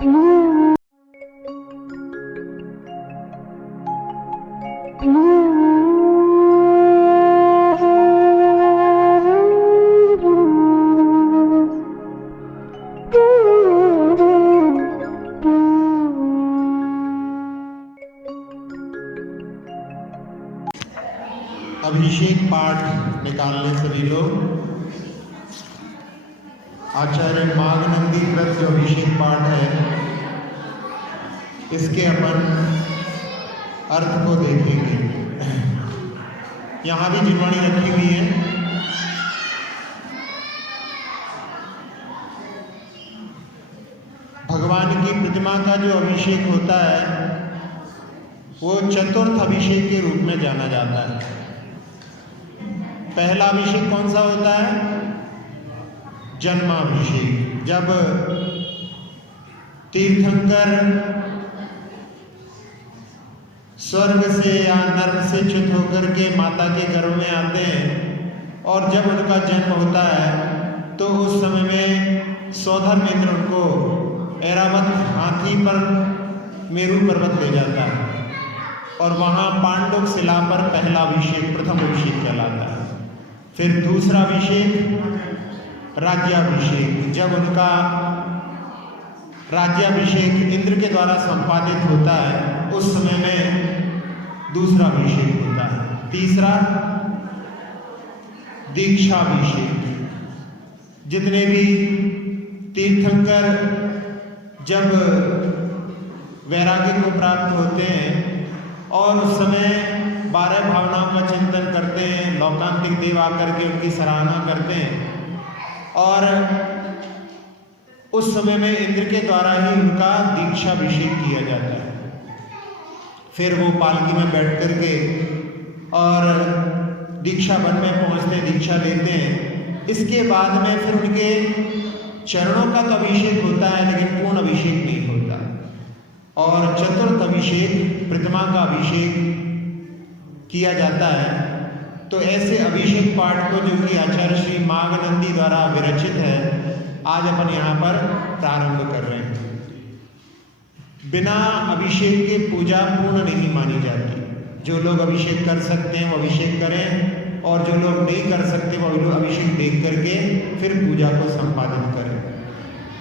अभिषेक पाठ निकालने सभी लोग। आचार्य माघनंदी कृत जो अभिषेक पाठ है, इसके अपन अर्थ को देखेंगे। यहाँ भी जिनवाणी रखी हुई है। भगवान की प्रतिमा का जो अभिषेक होता है वो चतुर्थ अभिषेक के रूप में जाना जाता है। पहला अभिषेक कौन सा होता है? जन्माभिषेक। जब तीर्थंकर स्वर्ग से या नर्क से च्युत होकर के माता के गर्भ में आते हैं और जब उनका जन्म होता है तो उस समय में सौधर्मेंद्र उनको ऐरावत हाथी पर मेरू पर्वत ले जाता है और वहाँ पांडुक शिला पर पहला अभिषेक, प्रथम अभिषेक कहलाता है। फिर दूसरा अभिषेक राज्याभिषेक। जब उनका राज्याभिषेक इंद्र के द्वारा संपादित होता है उस समय में दूसरा अभिषेक होता है। तीसरा दीक्षाभिषेक। जितने भी तीर्थंकर जब वैराग्य को प्राप्त होते हैं और उस समय 12 भावनाओं का चिंतन करते हैं, लौकांतिक देव आकर के उनकी सराहना करते हैं और उस समय में इंद्र के द्वारा ही उनका दीक्षाभिषेक किया जाता है। फिर वो पालकी में बैठ करके और दीक्षा वन में पहुंचते, दीक्षा लेते हैं। इसके बाद में फिर उनके चरणों का तो अभिषेक होता है लेकिन पूर्ण अभिषेक नहीं होता। और चतुर्थ अभिषेक, प्रतिमा का अभिषेक किया जाता है। तो ऐसे अभिषेक पाठ को जो कि आचार्य श्री माघनंदी द्वारा विरचित है, आज अपन यहाँ पर प्रारंभ कर रहे हैं। बिना अभिषेक के पूजा पूर्ण नहीं मानी जाती। जो लोग अभिषेक कर सकते हैं वो अभिषेक करें और जो लोग नहीं कर सकते वो लोग अभिषेक देख करके फिर पूजा को संपादित करें।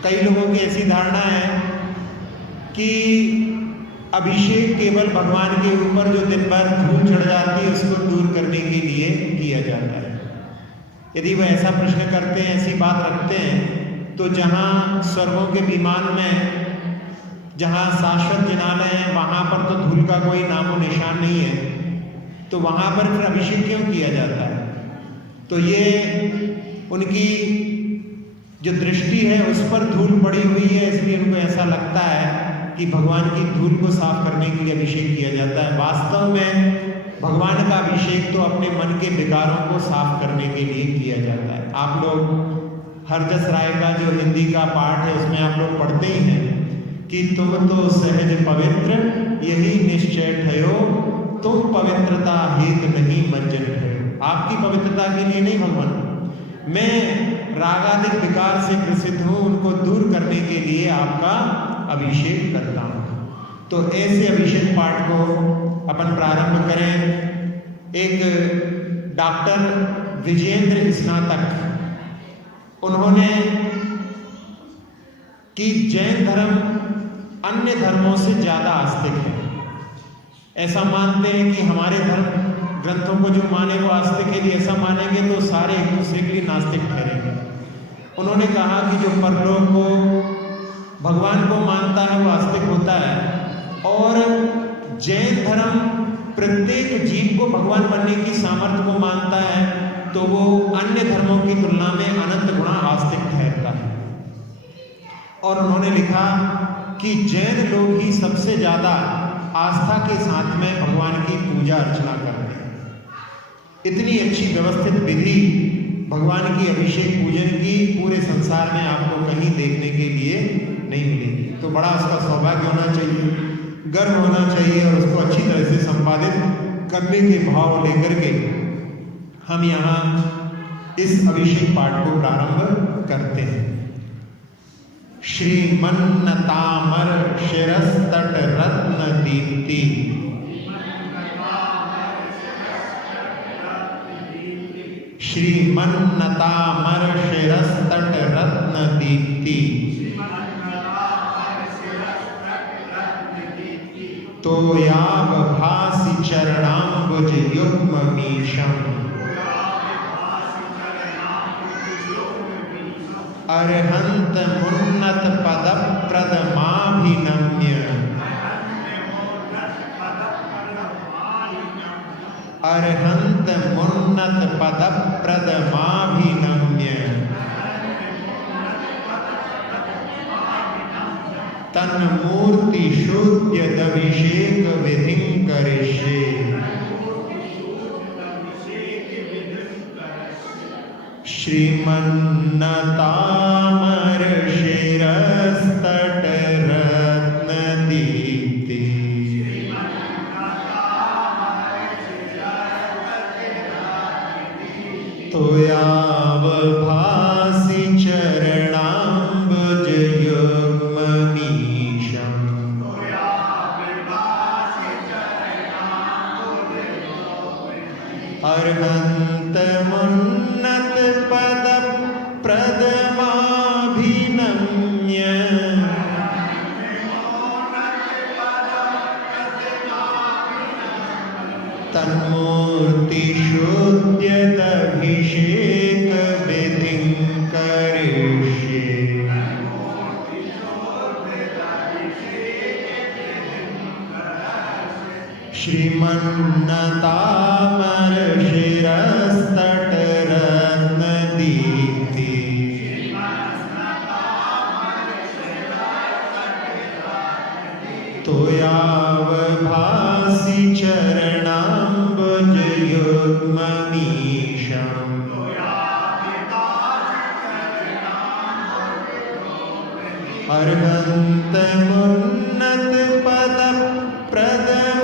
कई लोगों की ऐसी धारणा है कि अभिषेक केवल भगवान के ऊपर जो दिन भर धूल चढ़ जाती है उसको दूर करने के लिए किया जाता है। यदि वह ऐसा प्रश्न करते हैं, ऐसी बात रखते हैं, तो जहाँ स्वर्गों के विमान में जहाँ शाश्वत जिनालय है वहाँ पर तो धूल का कोई नामो निशान नहीं है, तो वहाँ पर फिर अभिषेक क्यों किया जाता है? तो ये उनकी जो दृष्टि है उस पर धूल पड़ी हुई है, इसलिए उनको ऐसा लगता है कि भगवान की धूल को साफ करने के लिए अभिषेक किया जाता है। वास्तव में भगवान का अभिषेक तो अपने मन के विकारों को साफ करने के लिए किया जाता है। आप लोग हरजस राय का जो हिंदी का पाठ है उसमें आप लोग पढ़ते ही हैं कि तुम तो सहज पवित्र यही निश्चय ठयो, तुम पवित्रता हेत नहीं मंजन ठयो। आपकी पवित्रता के लिए नहीं भगवान, मैं रागादिक विकार से ग्रसित हूँ, उनको दूर करने के लिए आपका अभिषेक करता हूँ। तो ऐसे अभिषेक पाठ को अपन प्रारंभ करें। एक डॉक्टर विजेंद्र स्नातक, उन्होंने कि जैन धर्म अन्य धर्मों से ज़्यादा आस्तिक है। ऐसा मानते हैं कि हमारे धर्म ग्रंथों को जो माने वो आस्तिक है, यदि ऐसा मानेंगे तो सारे एक दूसरे के लिए नास्तिक ठहरेंगे। उन्होंने कहा कि जो परलोक को भगवान को मानता है वो आस्तिक होता है और जैन धर्म प्रत्येक जीव को भगवान बनने की सामर्थ्य को मानता है तो वो अन्य धर्मों की तुलना में अनंत गुणा आस्तिक ठहरता है। और उन्होंने लिखा कि जैन लोग ही सबसे ज़्यादा आस्था के साथ में भगवान की पूजा अर्चना करते हैं। इतनी अच्छी व्यवस्थित विधि भगवान की अभिषेक पूजन की पूरे संसार में आपको कहीं देखने के लिए नहीं मिलेगी। तो बड़ा उसका सौभाग्य होना चाहिए, गर्व होना चाहिए और उसको अच्छी तरह से संपादित करने के भाव लेकर के हम यहाँ इस अभिषेक पाठ को प्रारंभ करते हैं। श्रीमन्नतामर शिरस्तट रत्न दीप्ति। श्रीमन्नतामर शिरस्तट रत्न दीप्ति। तोयाब भासि चरणाम्बुज युग्म मीशम। अर्हंत मुन्नत पद प्रदमाभिनम्य। अर्हंत मुन्नत पद प्रदमाभिनम्य। तन्मूर्ति शुद्ध्यदभिषेक विधिं करिष्ये। श्रीमन्नतामर शिरस्तट रत्न दीप्ति। तोयाब भासि चरणाम्बुज युग्म मीशम। अर्हंत मुन्नत पद प्रदमाभिनम्य। तन्मूर्ति शुद्ध्यदभिषेक विधिं करिष्ये। श्रीमन्नतामर शिरस्तट रत्न दीप्ति। तोयाव भासि चरणाम्बुज युग्म मीशम। अर्हंत मुन्नत पद प्रदमाभिनम्य।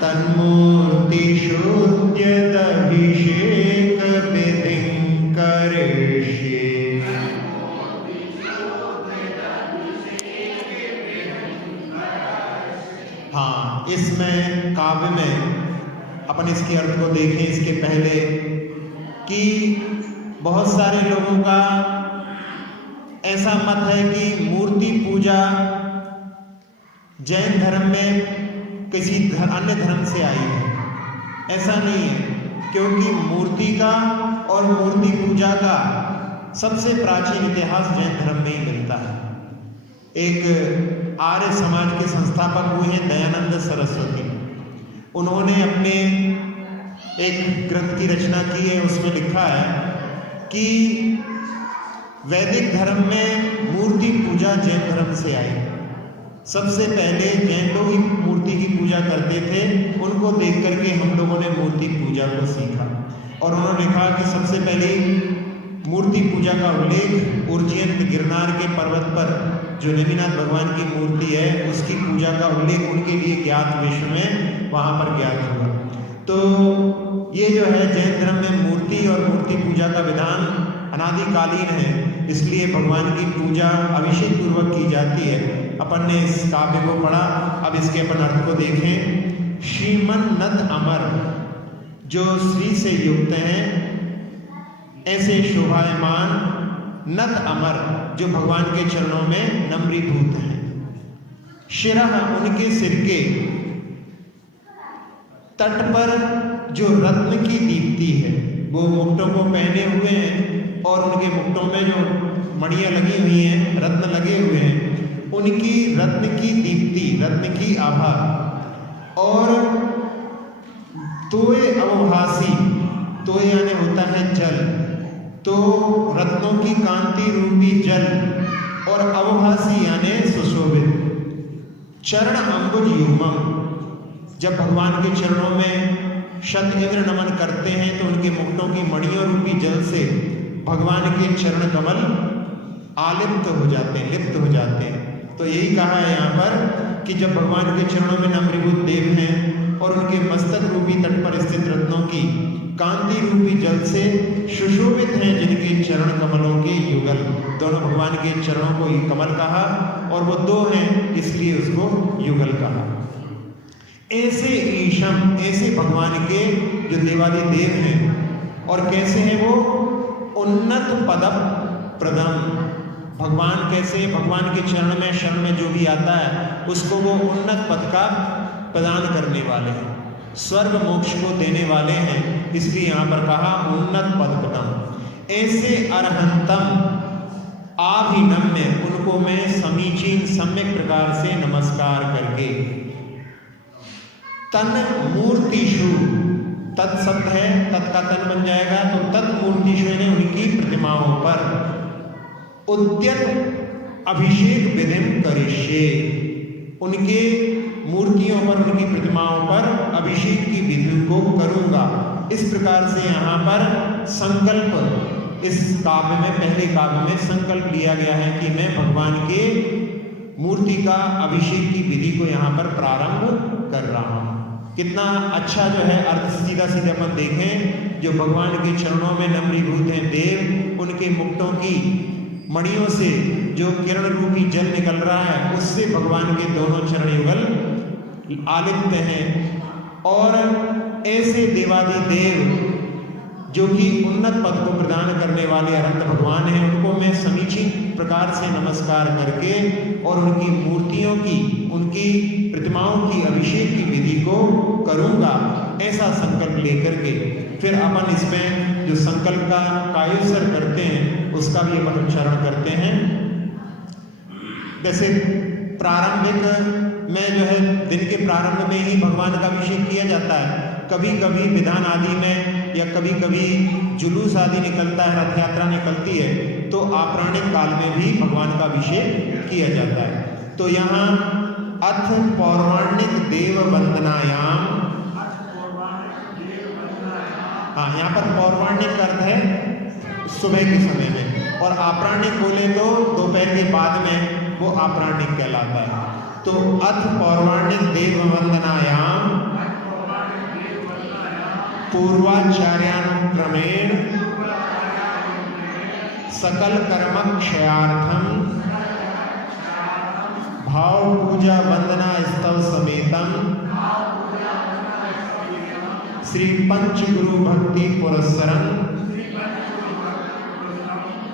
तन्मूर्ति शुद्ध्यदभिषेक विधिं करिष्ये। हाँ, इसमें काव्य में अपन इसके अर्थ को देखें इसके पहले कि बहुत सारे लोगों का ऐसा मत है कि मूर्ति पूजा जैन धर्म में किसी अन्य धर्म से आई है। ऐसा नहीं है, क्योंकि मूर्ति का और मूर्ति पूजा का सबसे प्राचीन इतिहास जैन धर्म में ही मिलता है। एक आर्य समाज के संस्थापक हुए हैं दयानंद सरस्वती। उन्होंने अपने एक ग्रंथ की रचना की है, उसमें लिखा है कि वैदिक धर्म में मूर्ति पूजा जैन धर्म से आई। सबसे पहले जैन लोग ही मूर्ति की पूजा करते थे, उनको देख करके हम लोगों ने मूर्ति पूजा को सीखा। और उन्होंने लिखा कि सबसे पहले मूर्ति पूजा का उल्लेख उज्जैन गिरनार के पर्वत पर जो नेमिनाथ भगवान की मूर्ति है उसकी पूजा का उल्लेख उनके लिए ज्ञात विश्व में वहाँ पर ज्ञात हुआ। तो ये जो है जैन धर्म में मूर्ति और मूर्ति पूजा का विधान अनादिकालीन है, इसलिए भगवान की पूजा अभिषेक पूर्वक की जाती है। अपन ने इस काव्य को पढ़ा, अब इसके अपन अर्थ को देखें। श्रीमन्नत अमर जो श्री से युक्त हैं, ऐसे शोभायमान नत अमर जो भगवान के चरणों में नम्रीभूत हैं। शिरह उनके सिर के तट पर जो रत्न की दीप्ति है, वो मुक्तों को पहने हुए हैं और उनके मुक्तों में जो मणियाँ लगी हुई हैं, रत्न लगे हुए हैं, उनकी रत्न की दीप्ति, रत्न की आभा। और तोय अवभासी, तोय यानी होता है जल, तो रत्नों की कांति रूपी जल, और अवभासी यानी सुशोभित। चरण अंबुज युग्मम, जब भगवान के चरणों में शत इंद्र नमन करते हैं तो उनके मुक्तों की मणियों रूपी जल से भगवान के चरण कमल आलिप्त हो जाते हैं, लिप्त हो जाते हैं। तो यही कहा है यहाँ पर कि जब भगवान के चरणों में नम्रीभूत देव हैं और उनके मस्तक रूपी तट पर स्थित रत्नों की कांति रूपी जल से सुशोभित हैं जिनके चरण कमलों के युगल। दोनों भगवान के चरणों को कमल कहा और वो दो हैं इसलिए उसको युगल कहा। ऐसे ईशम, ऐसे भगवान के जो देवादि देव हैं और कैसे हैं वो, उन्नत पद प्रदम। भगवान कैसे, भगवान के चरण में शरण में जो भी आता है उसको वो उन्नत पद का प्रदान करने वाले हैं, स्वर्ग मोक्ष को देने वाले हैं, इसलिए यहाँ पर कहा उन्नत पद प्रदम। ऐसे अरहंतम आभिनम्य, उनको मैं समीचीन सम्यक प्रकार से नमस्कार करके, तन मूर्तिषु, तत् शब्द है, तत् का तन बन जाएगा तो तत्मूर्तिषु यानी उनकी प्रतिमाओं पर उद्यत अभिषेक विधिम करिष्ये, उनके मूर्तियों पर, उनकी प्रतिमाओं पर अभिषेक की विधि को करूंगा। इस प्रकार से यहाँ पर संकल्प, इस काव्य में, पहले काव्य में संकल्प लिया गया है कि मैं भगवान के मूर्ति का अभिषेक की विधि को यहाँ पर प्रारंभ कर रहा हूँ। कितना अच्छा जो है अर्थ सीधा सीधा अपन देखें, जो भगवान के चरणों में नम्रीभूत हैं देव, उनके मुक्तों की मणियों से जो किरण रूपी जल निकल रहा है उससे भगवान के दोनों चरण युगल आलिप्त हैं। और ऐसे देवादि देव जो कि उन्नत पद को प्रदान करने वाले अनंत भगवान हैं, उनको मैं समीचीन प्रकार से नमस्कार करके और उनकी मूर्तियों की, उनकी प्रतिमाओं की अभिषेक की विधि को करूंगा, ऐसा संकल्प लेकर के फिर अपन इसमें जो संकल्प का कायोत्सर्ग करते हैं उसका भी अपन उच्चारण करते हैं। जैसे प्रारंभिक में जो है दिन के प्रारंभ में ही भगवान का अभिषेक किया जाता है, कभी कभी विधान आदि में या कभी कभी जुलूस आदि निकलता है, रथ यात्रा निकलती है तो आपराणिक काल में भी भगवान का अभिषेक किया जाता है। तो यहाँ अथ पौराणिक देव वंदनायाम, हाँ यहाँ पर पौराणिक अर्थ है सुबह के समय में, और आपराणिक बोले तो दोपहर के बाद में वो आपराणिक कहलाता है। तो अथ पौराणिक देव वंदनायाम पूर्वाचार्यानुक्रमेण सकल कर्म क्षयार्थम भाव पूजा वंदना स्तव समेतम श्री पंच गुरु भक्ति पुरस्सरम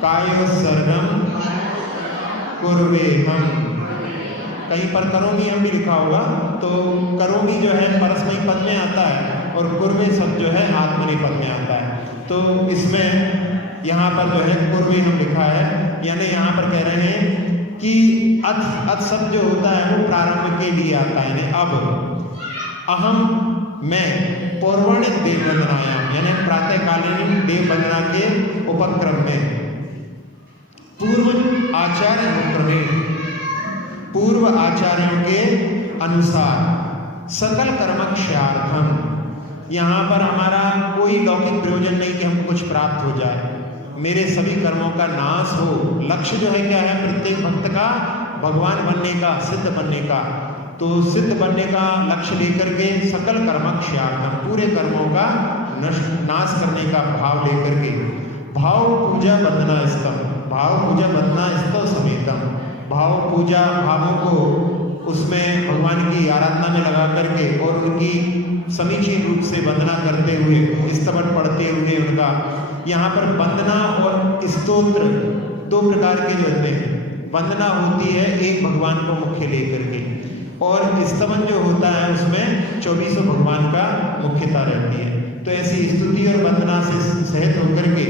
कायोत्सर्गम कुर्वेहम। कहीं पर करोगी हम भी लिखा होगा, तो करोगी जो है परस्मयी पद में आता है और कुर्वे शब्द जो है आत्मनेपद में आता है। तो इसमें यहाँ पर जो है कुर्वे हम लिखा है, यानी यहाँ पर कह रहे हैं कि अथ शब्द जो होता है वो प्रारंभ के लिए आता है, यानी अब अहम मैं पौराणिक देव वंदनायाम यानी प्रातःकालीन देव वंदना के उपक्रम में पूर्व आचार्य अनुक्रमेण, पूर्व आचार्यों के अनुसार सकल कर्म क्षयार्थम, यहाँ पर हमारा कोई लौकिक प्रयोजन नहीं कि हमको कुछ प्राप्त हो जाए, मेरे सभी कर्मों का नाश हो। लक्ष्य जो है क्या है प्रत्येक भक्त का, भगवान बनने का, सिद्ध बनने का। तो सिद्ध बनने का लक्ष्य लेकर के सकल कर्म क्षयार्थम, पूरे कर्मों का नाश करने का भाव लेकर के भाव पूजा वंदना स्तव, भाव पूजा वंदना स्तव समेतम, भाव पूजा भावों को उसमें भगवान की आराधना में लगा करके और उनकी समीचीन रूप से वंदना करते हुए, स्तवन पढ़ते हुए उनका, यहाँ पर वंदना और स्तोत्र दो प्रकार के जो होते हैं। वंदना होती है एक भगवान को मुख्य लेकर के, और स्तवन जो होता है उसमें 24 भगवान का मुख्यता रहती है। तो ऐसी स्तुति और वंदना से सहित होकर के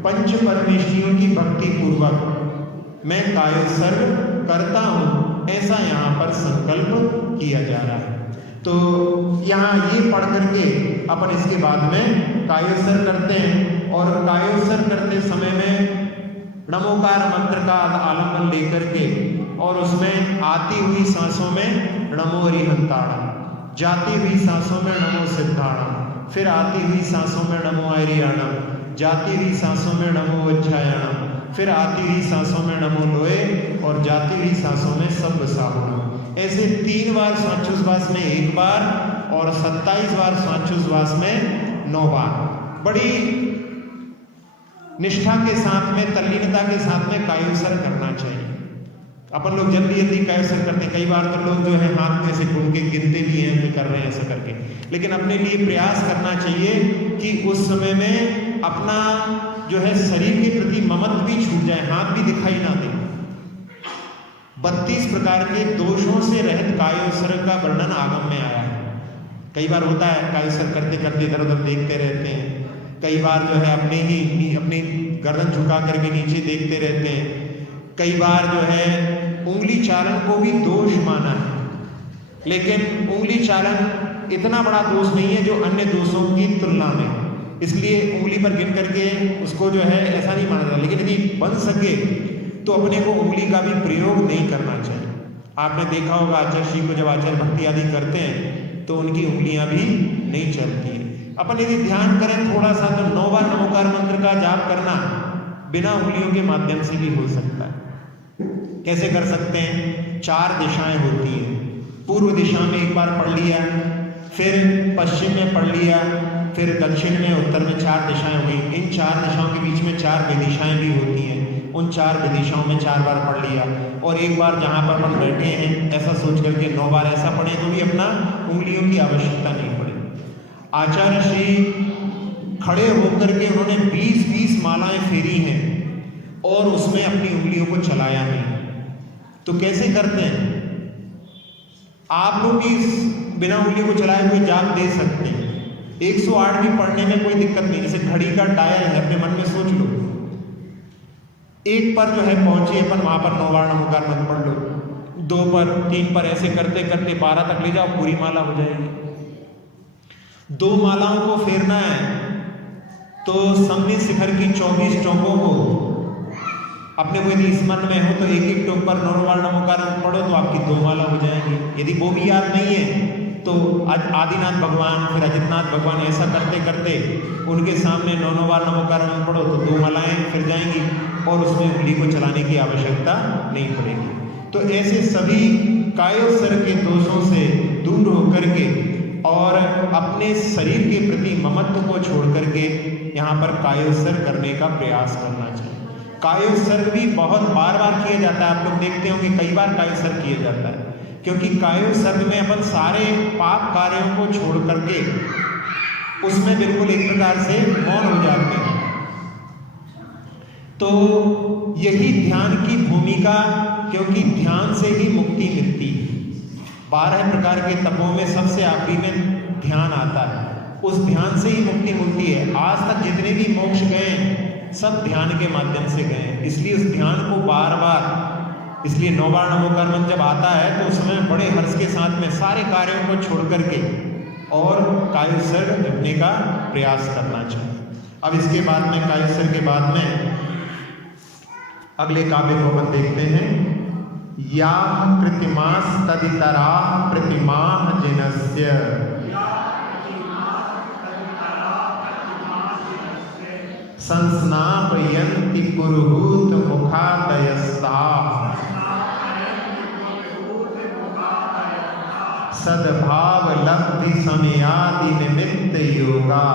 पंच परमेश्वरियों की भक्ति पूर्वक मैं कायोत्सर्ग करता हूँ, ऐसा यहाँ पर संकल्प किया जा रहा है। तो यहाँ ये पढ़ करके अपन इसके बाद में कायोत्सर्ग करते हैं, और कायोत्सर्ग करते समय में नमोकार मंत्र का आलम्बन लेकर के और उसमें आती हुई सांसों में नमो अरिहंताणम, जाती हुई सांसों में नमो सिद्धाणम, फिर आती हुई सांसों में नमो आर्याणम, जाती हुई सांसों में नमो वज्रायणम, फिर आती हुई सांसों में नमो लोए, और जाती हुई सांसों में सब साहुणम। ऐसे 3 बार श्वासोच्छ्वास में एक बार और 27 बार श्वासोच्छ्वास में 9 बार। बड़ी निष्ठा के साथ में, तल्लीनता के साथ में कायोत्सर्ग करना चाहिए। अपन लोग जल्दी जल्दी कायोत्सर्ग करते हैं, कई बार तो लोग जो है हाथ में से ढूंढ के गिनते भी हैं कि कर रहे हैं ऐसा करके, लेकिन अपने लिए प्रयास करना चाहिए कि उस समय में अपना जो है शरीर के प्रति ममत्व भी छूट जाए, हाथ भी दिखाई ना दे। 32 प्रकार के दोषों से रहित कायोत्सर्ग का वर्णन आगम में आया है। कई बार होता है कायोत्सर्ग करते करते इधर उधर देखते रहते हैं, कई बार जो है अपनी गर्दन झुका करके नीचे देखते रहते हैं, कई बार जो है उंगली चालन को भी दोष माना है, लेकिन उंगली चालन इतना बड़ा दोष नहीं है जो अन्य दोषों की तुलना में, इसलिए उंगली पर गिन करके उसको जो है ऐसा नहीं माना जाता। लेकिन यदि बन सके तो अपने को उंगली का भी प्रयोग नहीं करना चाहिए। आपने देखा होगा आचार्य श्री को जब आचार्य भक्ति आदि करते हैं तो उनकी उंगलियां भी नहीं चलती हैं। अपन यदि ध्यान करें थोड़ा सा तो 9 बार नमोकार मंत्र का जाप करना बिना उंगलियों के माध्यम से भी हो सकता है। कैसे कर सकते हैं? 4 दिशाएं होती हैं। पूर्व दिशा में एक बार पढ़ लिया, फिर पश्चिम में पढ़ लिया, फिर दक्षिण में, उत्तर में, 4 दिशाएं हुई। इन 4 दिशाओं के बीच में 4 विदिशाएं भी होती हैं, उन 4 विदिशाओं में 4 बार पढ़ लिया। और एक बार जहाँ पर अपन बैठे हैं ऐसा सोच करके 9 बार ऐसा पढ़े तो भी अपना उंगलियों की आवश्यकता नहीं पड़े। आचार्य श्री खड़े होकर के उन्होंने 20-20 मालाएं फेरी हैं और उसमें अपनी उंगलियों को चलाया नहीं। तो कैसे करते हैं? आप लोग भी बिना उंगली को चलाए हुए जाप दे सकते हैं। 108 भी पढ़ने में कोई दिक्कत नहीं, जैसे घड़ी का डायल है, अपने मन में सोच लो, 1 पर जो है पहुंचे अपन, वहां पर 9 बार नमोकार मंत्र पढ़ लो, 2 पर, 3 पर, ऐसे करते करते 12 तक ले जाओ, पूरी माला हो जाएगी। 2 मालाओं को फेरना है तो संमित शिखर की 24 टोकों को अपने को यदि स्मरण में हो तो एक टोक पर 9 बार नमोकार पढ़ो तो आपकी 2 माला हो जाएगी। यदि वो भी याद नहीं है तो आदिनाथ भगवान, फिर अजितनाथ भगवान, ऐसा करते करते उनके सामने 9 बार नमोकार पढ़ो तो 2 मालाएं फिर जाएंगी और उसमें उंगली को चलाने की आवश्यकता नहीं पड़ेगी। तो ऐसे सभी कायोत्सर्ग के दोषों से दूर होकर के और अपने शरीर के प्रति ममत्व को छोड़ करके यहाँ पर कायोत्सर्ग करने का प्रयास करना चाहिए। कायोत्सर्ग भी बहुत बार बार किया जाता है, आप लोग देखते होंगे कई बार कायोत्सर्ग किया जाता है, क्योंकि कायोत्सर्ग में अपन सारे पाप कार्यों को छोड़ करके उसमें बिल्कुल एक प्रकार से मौन हो जाते हैं। तो यही ध्यान की भूमिका, क्योंकि ध्यान से ही मुक्ति मिलती है। 12 प्रकार के तपों में सबसे आखिरी में ध्यान आता है, उस ध्यान से ही मुक्ति मिलती है। आज तक जितने भी मोक्ष गए सब ध्यान के माध्यम से गए, इसलिए उस ध्यान को बार बार, इसलिए 9 बार नमोकार मंत्र जब आता है तो उस समय बड़े हर्ष के साथ में सारे कार्यों को छोड़ करके और कायोत्सर्ग करने का प्रयास करना चाहिए। अब इसके बाद में, कायोत्सर्ग के बाद में अगले काव्य को अपन देखते हैं। या कृतिमास तदितरा प्रतिमा जिनस्य संस्नापयन्ति पुरुहूत मुखादयस्ता सद्भाव लब्धि समयादि निमित्त योगा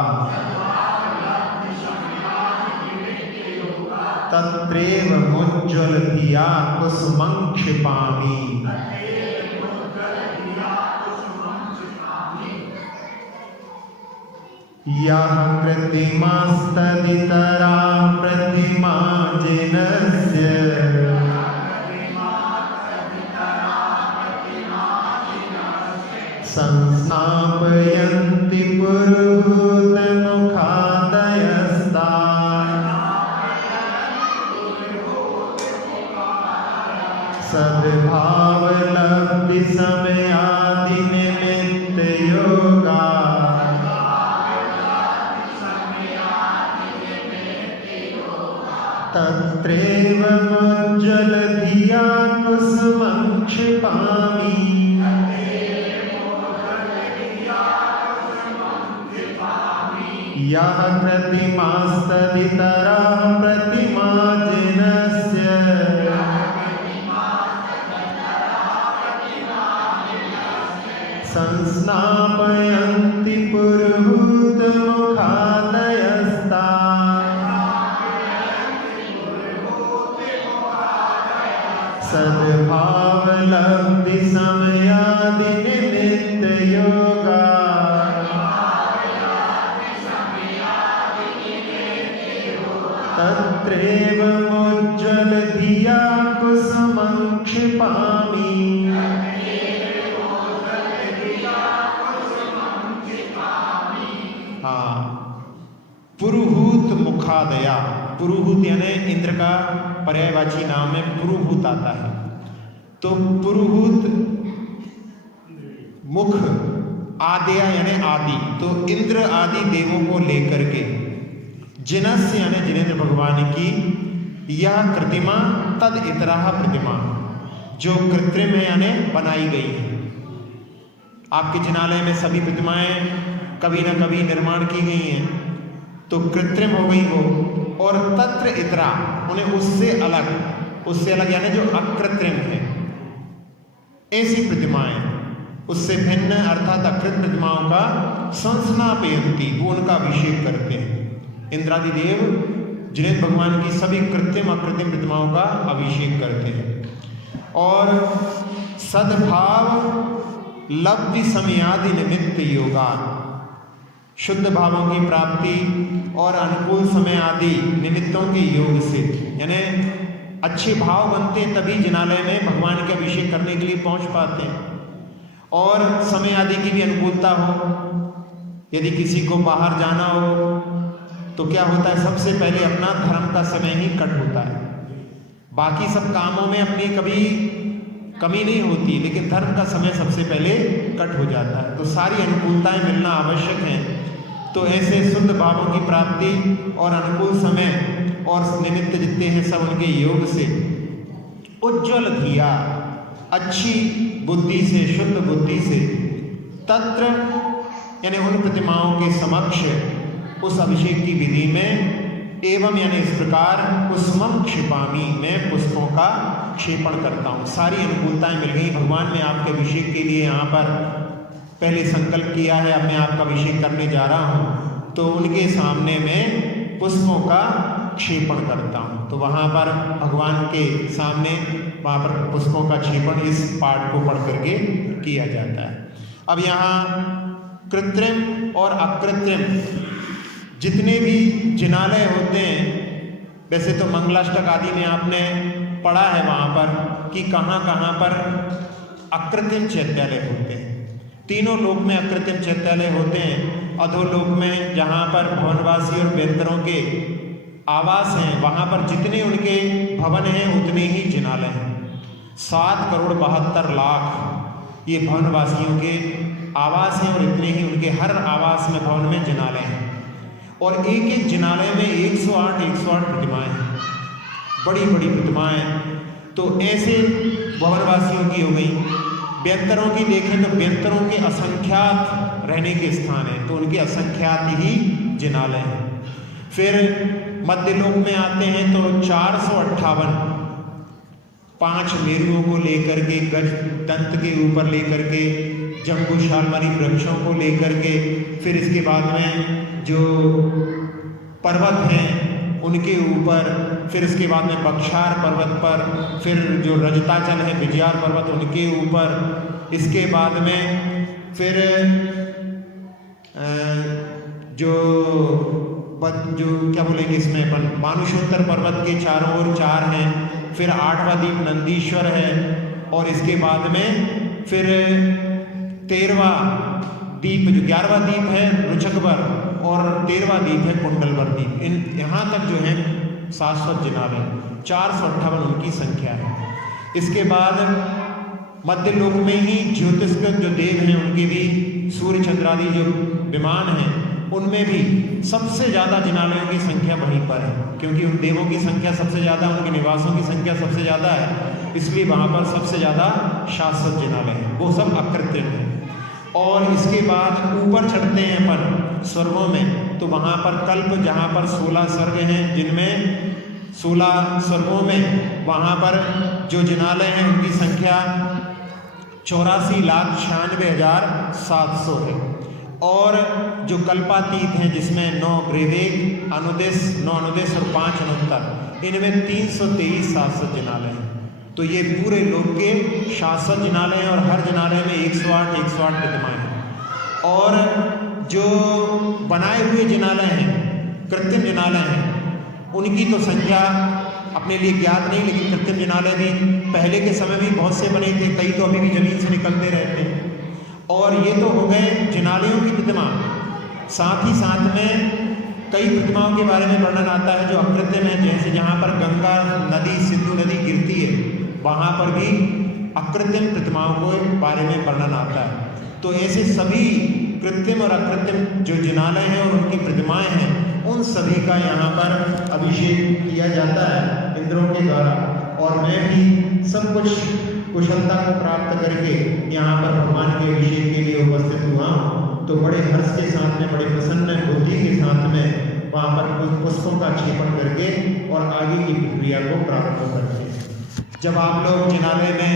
तत्रैव मुज्ज्वल धिया कुसुमं क्षिपामि। यः कृतिमास्तदितरा प्रतिमा जिनस्य संस्नापयन्ति पुरुहूत मुखादयस्ता सद्भाव लब्धि समयादि निमित्त योगा तत्रैव मुज्ज्वल धिया कुसुमं क्षिपामि। यः कृतिमास्तदितरा प्रतिमा जिनस्य संस्नापयन्ति पुरुहूतमुखादयस्ता सद्भावलब्धि समयादि निमित्त योगा तत्रैव मुज्ज्वल धिया कुसुमं क्षिपामि। हाँ, पुरुहूत मुखादया, पुरुहूत यानी इंद्र का पर्यायवाची नाम में पुरुहूत आता है। तो पुरुहूत मुख, आदया यानी आदि, तो इंद्र आदि देवों को लेकर के जिनस्य यानी जिनेंद्र भगवान की यह कृतिमा तद इतराह प्रतिमा, जो कृत्रिम है यानी बनाई गई है। आपके जिनालय में सभी प्रतिमाएं कभी न कभी निर्माण की गई हैं, तो कृत्रिम हो गई वो, और तत्र इतरा उन्हें उससे अलग यानी जो अकृत्रिम है, ऐसी प्रतिमाएं, उससे भिन्न अर्थात अकृत प्रतिमाओं का संस्नापयन्ति, वो उनका अभिषेक करते हैं। इंद्रादि देव जिनेंद्र भगवान की सभी कृत्रिम अकृत्रिम प्रतिमाओं का अभिषेक करते हैं। और सद्भाव लब्धि समयादि निमित्त योगा, शुद्ध भावों की प्राप्ति और अनुकूल समय आदि निमित्तों के योग से, यानी अच्छे भाव बनते हैं तभी जिनालय में भगवान के अभिषेक करने के लिए पहुंच पाते हैं। और समय आदि की भी अनुकूलता हो, यदि किसी को बाहर जाना हो तो क्या होता है, सबसे पहले अपना धर्म का समय ही कट होता है। बाकी सब कामों में अपनी कभी कमी नहीं होती, लेकिन धर्म का समय सबसे पहले कट हो जाता है। तो सारी अनुकूलताएं मिलना आवश्यक है। तो ऐसे शुद्ध भावों की प्राप्ति और अनुकूल समय और निमित्त जितने हैं सब उनके योग से, उज्ज्वल धिया अच्छी बुद्धि से, शुद्ध बुद्धि से, तत्र यानी उन प्रतिमाओं के समक्ष उस अभिषेक की विधि में, एवं यानी इस प्रकार कुसुमं क्षिपामि, मैं पुष्पों का क्षेपण करता हूँ। सारी अनुकूलताएं मिल गई भगवान ने आपके अभिषेक के लिए। यहाँ पर पहले संकल्प किया है, अब मैं आपका अभिषेक करने जा रहा हूँ, तो उनके सामने मैं पुष्पों का क्षेपण करता हूँ। तो वहाँ पर भगवान के सामने वहाँ पर पुष्पों का क्षेपण इस पाठ को पढ़ करके किया जाता है। अब यहाँ कृत्रिम और अकृत्रिम जितने भी जिनालय होते हैं, वैसे तो मंगलाष्टक आदि में आपने पढ़ा है वहाँ पर कि कहाँ कहाँ पर अकृत्रिम चैत्यालय होते हैं। तीनों लोक में अकृत्रिम चैत्यालय होते हैं। अधोलोक में जहाँ पर भवनवासी और बेंतरों के आवास हैं, वहाँ पर जितने उनके भवन हैं उतने ही जिनालय हैं। 7,72,00,000 ये भवनवासियों के आवास हैं और इतने ही उनके हर आवास में, भवन में जिनालय हैं। और एक एक जिनालय में 108 प्रतिमाएं हैं, बड़ी बड़ी प्रतिमाएं। तो ऐसे भवनवासियों की हो गई। बेंतरों की देखें तो बेंतरों के असंख्यात रहने के स्थान हैं, तो उनके असंख्यात ही जिनालय हैं। फिर मध्यलोक में आते हैं तो 458 5 मेरुओं को लेकर के, गज दंत के ऊपर लेकर के, जम्बूशालमणि वृक्षों को लेकर के, फिर इसके बाद में जो पर्वत हैं उनके ऊपर, फिर इसके बाद में बक्षार पर्वत पर, फिर जो रजताचल है विजयार पर्वत उनके ऊपर, इसके बाद में फिर जो क्या बोलेंगे इसमें अपन, मानुषोत्तर पर्वत के चारों ओर 4 हैं। फिर 8वां दीप नंदीश्वर है, और इसके बाद में फिर 13वां दीप, जो 11वां दीप है रुचकवर, और 13वां दीप है कुंडलवर दीप। इन यहाँ तक जो है शाश्वत जिनालय 458 उनकी संख्या है। इसके बाद मध्य लोक में ही ज्योतिषगत जो देव हैं उनके भी सूर्य चंद्रादि जो विमान हैं उनमें भी सबसे ज़्यादा जिनालयों की संख्या वहीं पर है, क्योंकि उन देवों की संख्या सबसे ज़्यादा, उनके निवासों की संख्या सबसे ज़्यादा है, इसलिए वहाँ पर सबसे ज़्यादा शाश्वत जिनालय है। वो सब अकृत्रिम है। और इसके बाद ऊपर चढ़ते हैं अपन स्वर्गों में, तो वहाँ पर कल्प, जहाँ पर 16 स्वर्ग हैं, जिनमें 16 स्वर्गों में वहाँ पर जो जिनालय हैं उनकी संख्या 84,96,700 है। और जो कल्पातीत हैं जिसमें 9 ग्रीवेग, अनुदेश, 9 अनुदेश और 5 अनुत्तर, इनमें 323,700 जिनालय हैं। तो ये पूरे लोक के शाश्वत जिनालय हैं और हर जिनालय में 108 प्रतिमाएं हैं। और जो बनाए हुए जिनालय हैं, कृत्रिम जिनालय हैं, उनकी तो संख्या अपने लिए ज्ञात नहीं, लेकिन कृत्रिम जिनालय भी पहले के समय भी बहुत से बने थे, कई तो अभी भी जमीन से निकलते रहते हैं। और ये तो हो गए जिनालयों की प्रतिमा। साथ ही साथ में कई प्रतिमाओं के बारे में वर्णन आता है जो अकृत्रिम है, जैसे जहाँ पर गंगा नदी, सिंधु नदी गिरती है, वहाँ पर भी अकृत्रिम प्रतिमाओं के बारे में वर्णन आता है। तो ऐसे सभी कृत्रिम और अकृत्रिम जो जिनालय हैं और उनकी प्रतिमाएं हैं, उन सभी का यहाँ पर अभिषेक किया जाता है इंद्रों के द्वारा। और मैं भी सब कुछ कुशलता को प्राप्त करके यहाँ पर भगवान के अभिषेक के लिए उपस्थित हुआ हूँ। तो बड़े हर्ष के साथ में, बड़े प्रसन्न बुद्धि के साथ में वहाँ पर पुष्पों का क्षेपण करके और आगे की प्रक्रिया को प्राप्त करते हैं। जब आप लोग जिनालय में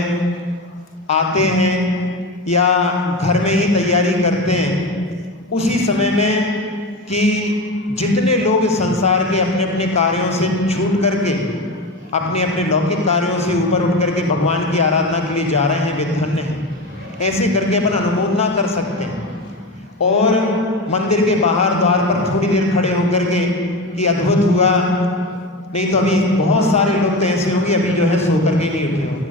आते हैं या घर में ही तैयारी करते हैं, उसी समय में कि जितने लोग इस संसार के अपने अपने कार्यों से छूट करके, अपने अपने लौकिक कार्यों से ऊपर उठ करके भगवान की आराधना के लिए जा रहे हैं, वे धन्य हैं। ऐसे करके अपन अनुमोदना कर सकते हैं। और मंदिर के बाहर द्वार पर थोड़ी देर खड़े होकर के कि अद्भुत हुआ, नहीं तो अभी बहुत सारे लोग तो ऐसे होंगे अभी जो है सो करके नहीं उठे होंगे।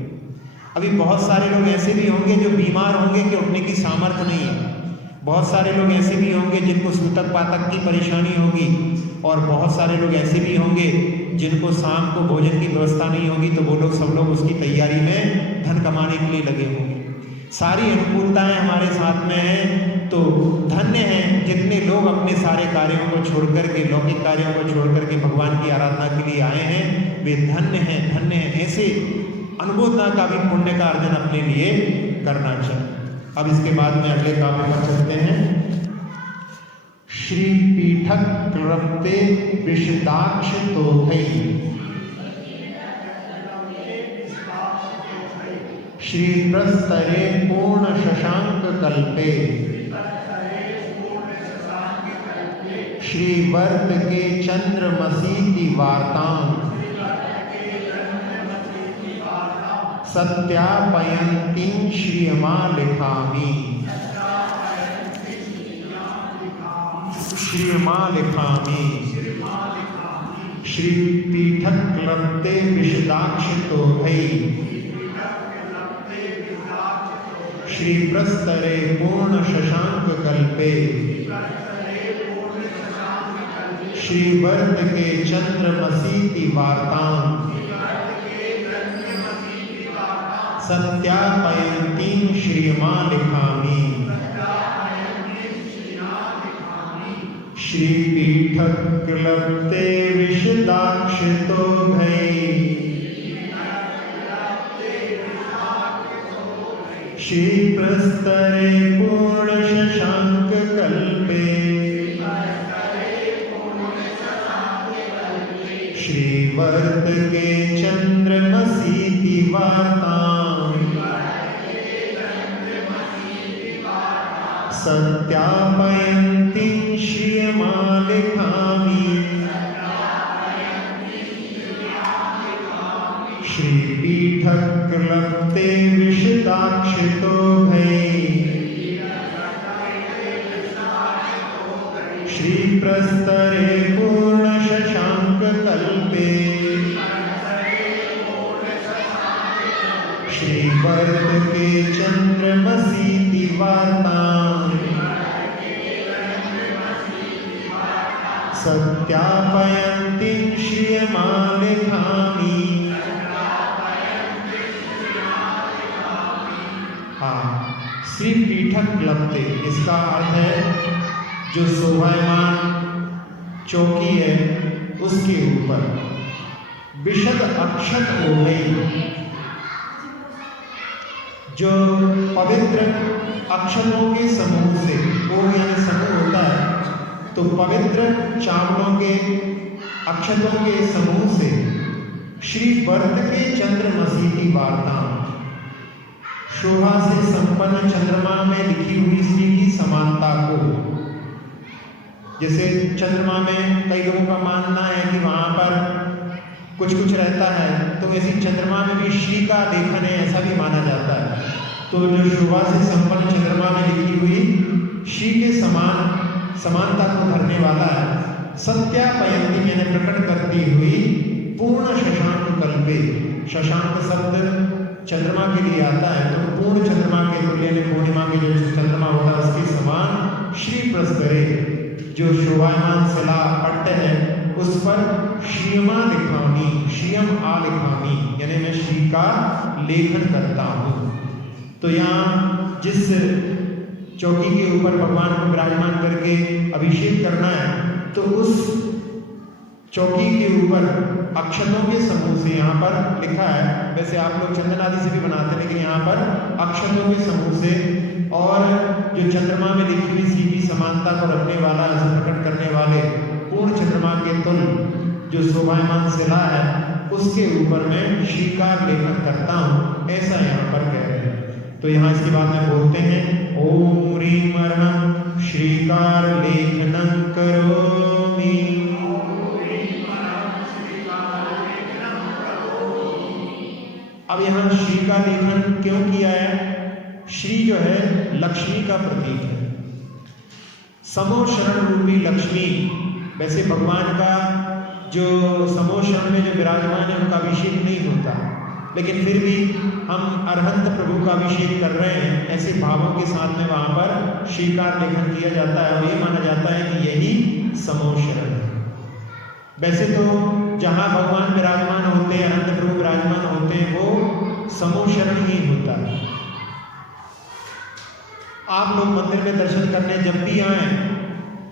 अभी बहुत सारे लोग ऐसे भी होंगे जो बीमार होंगे कि उठने की सामर्थ्य नहीं है। बहुत सारे लोग ऐसे भी होंगे जिनको सूतक पातक की परेशानी होगी। और बहुत सारे लोग ऐसे भी होंगे जिनको शाम को भोजन की व्यवस्था नहीं होगी, तो वो लोग सब लोग उसकी तैयारी में धन कमाने के लिए लगे होंगे। सारी अनुकूलताएं हमारे साथ में हैं। तो धन्य हैं जितने लोग अपने सारे कार्यों को छोड़ करके, लौकिक कार्यों को छोड़ करके भगवान की आराधना के लिए आए हैं, वे धन्य हैं, धन्य हैं। ऐसे अनुमोदना का भी पुण्य का अर्जन अपने लिए करना चाहिए। अब इसके बाद में अगले काव्य पर चलते हैं। श्री पीठक कृप्ते विशदाक्ष तोधई, श्री प्रस्तरे पूर्ण शशांक कल्पे, श्री वर्त के चंद्रमसीति वार्तां, सत्यापयन्तीं श्रियमां लिखामि, श्रियमां लिखामि। श्री पीठक क्लप्ते विशदाक्ष तोधई, श्री प्रस्तरे पूर्ण शशांक कल्पे, श्री वर्त के चंद्रमसीति वार्तां, सत्यापयन्तीं श्रियमां लिखामि। श्री पीठक क्लप्ते विशदाक्ष तोधई, श्री प्रस्तरे पूर्ण शशांक कल्पे, श्री वर्त के चंद्रमसीति वार्तां, सत्यापयन्तीं श्रियमां लिखामि। श्री पीठक क्लप्ते विशदाक्ष तोधई, श्री प्रस्तरे पूर्ण शशांक कल्पे, श्री वर्त के चंद्रमसीति वार्तां, सत्यापयन्तीं श्रियमां लिखामि। हाँ, श्री पीठक क्लप्ते, इसका अर्थ है जो शोभायमान चौकी है उसके ऊपर विशद अक्षत ओढ़ई, जो पवित्र अक्षतों के समूह से, वो यानी समूह होता है, तो पवित्र चावलों के अक्षतों के समूह से श्री वर्त के चंद्रमसीति वार्तां, शोभा से संपन्न चंद्रमा में लिखी हुई श्री की समानता को, जैसे चंद्रमा में कई लोगों का मानना है कि वहाँ पर कुछ कुछ रहता है, तो ऐसी चंद्रमा में भी श्री का लेखन है, ऐसा भी माना जाता है। तो जो शोभा से संपन्न चंद्रमा में लिखी हुई श्री के समानता को धरने वाला है, सत्यापयंती मैंने प्रकट करती हुई पूर्ण शशांक कल्पे, शशांक शब्द चंद्रमा के लिए आता है, तो पूर्ण चंद्रमा के तुल्य ने पूर्णिमा के जो चंद्रमा होता है उसके समान श्री प्रस्तरे, जो शोभायमान शिला पट्ट है उस पर श्रीमा लिखामी, श्रीयम आ लिखामी, यानी मैं श्री का लेखन करता हूँ। तो यहाँ जिस चौकी के ऊपर भगवान को विराजमान करके अभिषेक करना है, तो उस चौकी के ऊपर अक्षतों के समूह से यहाँ पर लिखा है, वैसे आप लोग चंदन आदि से भी बनाते हैं, लेकिन यहाँ पर अक्षतों के समूह से और जो चंद्रमा में लिखी हुई श्री की समानता को रखने वाला, उसे प्रकट करने वाले पूर्ण चंद्रमा के तुल जो शोभायमान शिला है, उसके ऊपर मैं श्रीकार लेखन करता हूँ, ऐसा यहाँ पर कह रहे हैं। तो यहाँ इसके बाद में बोलते हैं ओम ह्रीं अर्हं श्रीकार लेखनं करोमि। अब यहाँ श्री का लेखन क्यों किया है? श्री जो है लक्ष्मी का प्रतीक है, समो शरण रूपी लक्ष्मी। वैसे भगवान का जो समो शरण में जो विराजमान है उनका अभिषेक नहीं होता, लेकिन फिर भी हम अरहंत प्रभु का अभिषेक कर रहे हैं, ऐसे भावों के साथ में वहाँ पर श्रीकार लेखन किया जाता है और ये माना जाता है कि यही समो शरण है। वैसे तो जहाँ भगवान विराजमान होते हैं, अनंत प्रभु विराजमान होते हैं, वो समो शरण ही होता है। आप लोग मंदिर में दर्शन करने जब भी आए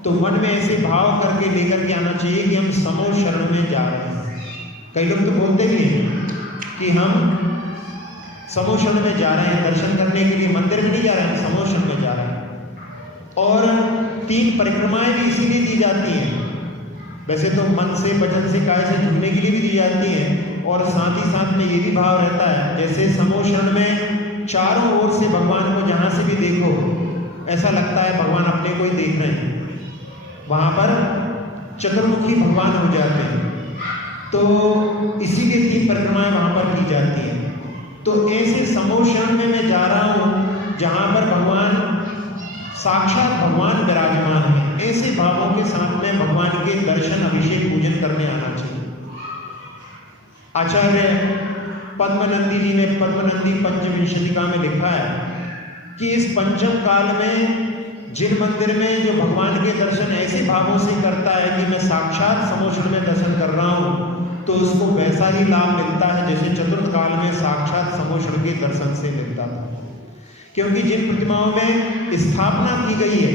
तो मन में ऐसे भाव करके लेकर के आना चाहिए कि हम समो शरण में जा रहे हैं। कई लोग तो बोलते भी हैं कि हम समो शरण में जा रहे हैं, दर्शन करने के लिए मंदिर में नहीं जा रहे हैं, समो शरण में जा रहे हैं। और 3 परिक्रमाएं भी इसीलिए दी जाती हैं, वैसे तो मन से, वचन से, काया से जुड़ने के लिए भी दी जाती हैं, और साथ ही साथ में ये भी भाव रहता है, जैसे समो शरण में चारों ओर से भगवान को जहाँ से भी देखो ऐसा लगता है भगवान अपने को ही देख रहे हैं, वहाँ पर चतुर्मुखी भगवान हो जाते हैं। तो इसीलिए 3 परिक्रमाएं वहाँ पर की जाती हैं। तो ऐसे समो शरण में मैं जा रहा हूँ जहाँ पर भगवान साक्षात भगवान विराजमान है, ऐसे भावों के साथ में भगवान के दर्शन, अभिषेक, पूजन करने आना चाहिए। आचार्य पद्मनंदी जी ने पद्मनंदी पंचविंशतिका में लिखा है कि इस पंचम काल में जिन मंदिर में जो भगवान के दर्शन ऐसे भावों से करता है कि मैं साक्षात समो शरण में दर्शन कर रहा हूँ, तो उसको वैसा ही लाभ मिलता है जैसे चतुर्थ काल में साक्षात समो शरण के दर्शन से मिलता था। क्योंकि जिन प्रतिमाओं में स्थापना की गई है,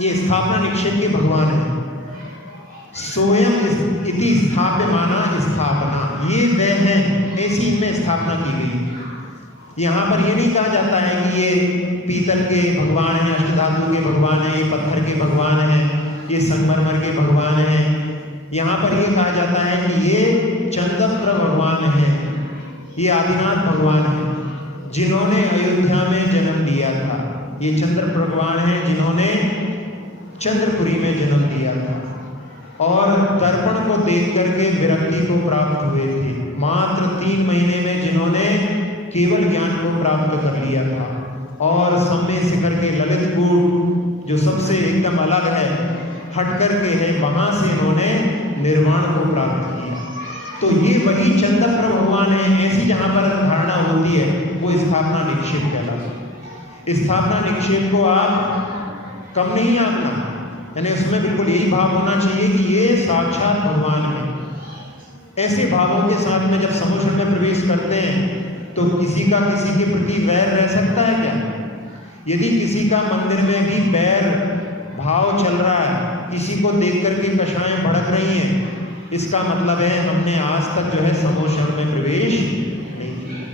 ये स्थापना निक्षेप के भगवान है, स्वयं इति स्थाप्यमाना स्थापना, ये वे हैं, ऐसी इनमें स्थापना की गई। यहाँ पर ये नहीं कहा जाता है कि ये पीतल के भगवान हैं, अष्टधातु के भगवान हैं, ये पत्थर के भगवान हैं, ये संगमरमर के भगवान हैं। यहाँ पर ये कहा जाता है कि ये चंद्रप्र भगवान हैं, ये आदिनाथ भगवान हैं जिन्होंने अयोध्या में जन्म लिया था। ये चंद्र भगवान हैं जिन्होंने चंद्रपुरी में जन्म लिया था और दर्पण को देख करके विरक्ति को प्राप्त हुए थे। मात्र 3 महीने में जिन्होंने केवल ज्ञान को प्राप्त कर लिया था और सम्य शिखर के ललित गुण जो सबसे एकदम अलग है, हट करके है, वहां से इन्होंने निर्वाण को प्राप्त किया। तो ये वही चंद्रप्र भगवान है। ऐसी जहां पर धारणा होती है वो स्थापना निक्षेप कहलाता है। स्थापना निक्षेप को आप कम नहीं आंकना, यानी उसमें बिल्कुल यही भाव होना चाहिए कि ये साक्षात भगवान है। ऐसे भावों के साथ में जब समो शरण में प्रवेश करते हैं तो किसी का किसी के प्रति वैर रह सकता है क्या? यदि किसी का मंदिर में भी बैर भाव चल रहा है, किसी को देख करके कषाएं भड़क रही हैं, इसका मतलब है हमने आज तक जो है समो शरण में प्रवेश नहीं किया।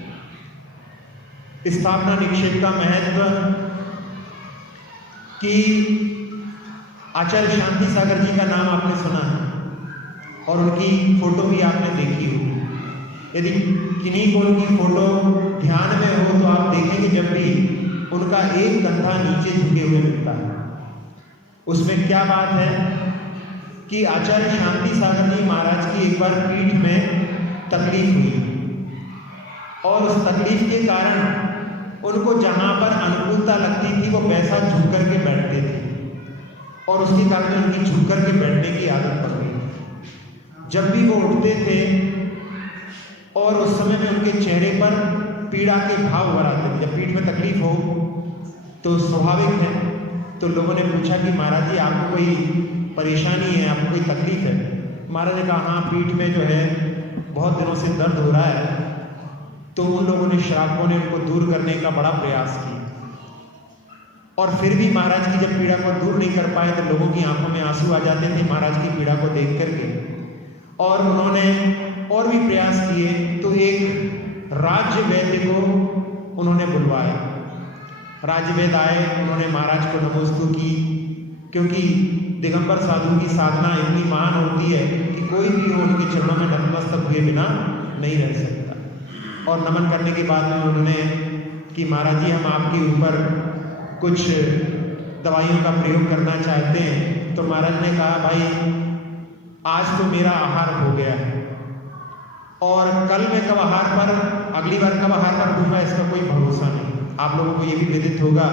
स्थापना निक्षेप का महत्व कि आचार्य शांति सागर जी का नाम आपने सुना है और उनकी फोटो भी आपने देखी होगी। यदि किन्हीं को उनकी फोटो ध्यान में हो तो आप देखेंगे जब भी उनका एक कंधा नीचे झुके हुए मिलता है। उसमें क्या बात है कि आचार्य शांति सागर जी महाराज की एक बार पीठ में तकलीफ हुई और उस तकलीफ के कारण उनको जहाँ पर अनुकूलता लगती थी वो वैसा झुक कर के बैठते थे और उसके कारण उनकी झुक कर के बैठने की आदत पड़ गई। जब भी वो उठते थे और उस समय में उनके चेहरे पर पीड़ा के भाव उभर आते थे। जब पीठ में तकलीफ हो तो स्वाभाविक है, तो लोगों ने पूछा कि महाराज जी आपको कोई परेशानी है, आपको कोई तकलीफ है? महाराज ने कहा हाँ, पीठ में जो है बहुत दिनों से दर्द हो रहा है। तो उन लोगों ने, श्रावकों ने उनको दूर करने का बड़ा प्रयास किया और फिर भी महाराज की जब पीड़ा को दूर नहीं कर पाए तो लोगों की आंखों में आंसू आ जाते थे महाराज की पीड़ा को देख करके। और उन्होंने और भी प्रयास किए तो एक राज्य वैद्य को उन्होंने बुलवाया। राज्य वैद्य आए, उन्होंने महाराज को नमोस्तु की, क्योंकि दिगंबर साधु की साधना इतनी महान होती है कि कोई भी हो उनके चरणों में नतमस्तक हुए बिना नहीं रह सकता। और नमन करने के बाद में उन्होंने कि महाराज जी हम आपके ऊपर कुछ दवाइयों का प्रयोग करना चाहते हैं। तो महाराज ने कहा भाई आज तो मेरा आहार हो गया है और कल मैं कब आहार पर, अगली बार कब आहार पर दूंगा इसका कोई भरोसा नहीं। आप लोगों को ये भी विदित होगा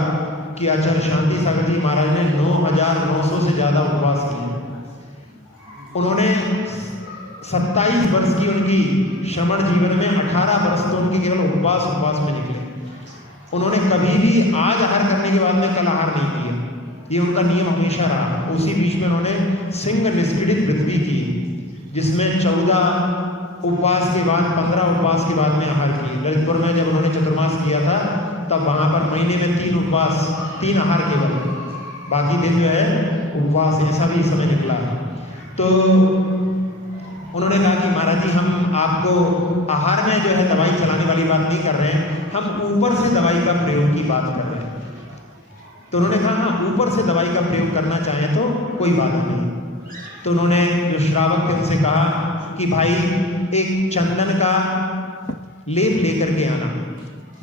कि आचार्य शांति सागर जी महाराज ने 9,900 से ज़्यादा उपवास किए। उन्होंने 27 वर्ष की उनकी श्रमण जीवन में 18 वर्ष तो उनके केवल उपवास में निकले। उन्होंने कभी भी आज आहार करने के बाद में कल आहार नहीं किया, ये उनका नियम हमेशा रहा। उसी बीच में उन्होंने सिंह निष्क्रिय पृथ्वी की, जिसमें 14 उपवास के बाद 15 उपवास के बाद में आहार किए। ललितपुर में जब उन्होंने चतुर्मास किया था तब वहाँ पर महीने में 3 उपवास, 3 आहार केवल, बाकी दिन जो है उपवास, ऐसा भी समय निकला है। तो उन्होंने कहा कि महाराज जी हम आपको आहार में जो है दवाई चलाने वाली बात नहीं कर रहे हैं, हम ऊपर से दवाई का प्रयोग की बात कर रहे हैं। तो उन्होंने कहा हाँ, ऊपर से दवाई का प्रयोग करना चाहें तो कोई बात नहीं। तो उन्होंने जो श्रावक थे उनसे कहा कि भाई एक चंदन का लेप लेकर के आना।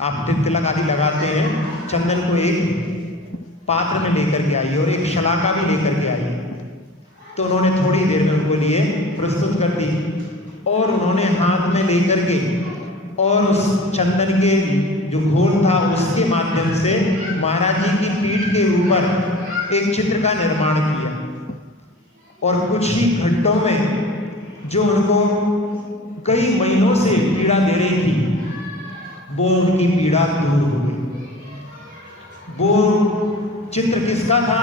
आप तिलक आदि लगाते हैं, चंदन को एक पात्र में लेकर के आइए और एक शलाका भी लेकर के आइए। तो उन्होंने थोड़ी देर में उनको लिए प्रस्तुत कर दी और उन्होंने हाथ में लेकर के और उस चंदन के जो घोल था उसके माध्यम से महाराज जी की पीठ के ऊपर एक चित्र का निर्माण किया और कुछ ही घंटों में जो उनको कई महीनों से पीड़ा दे रही थी वो उनकी पीड़ा दूर हो गई। वो चित्र किसका था?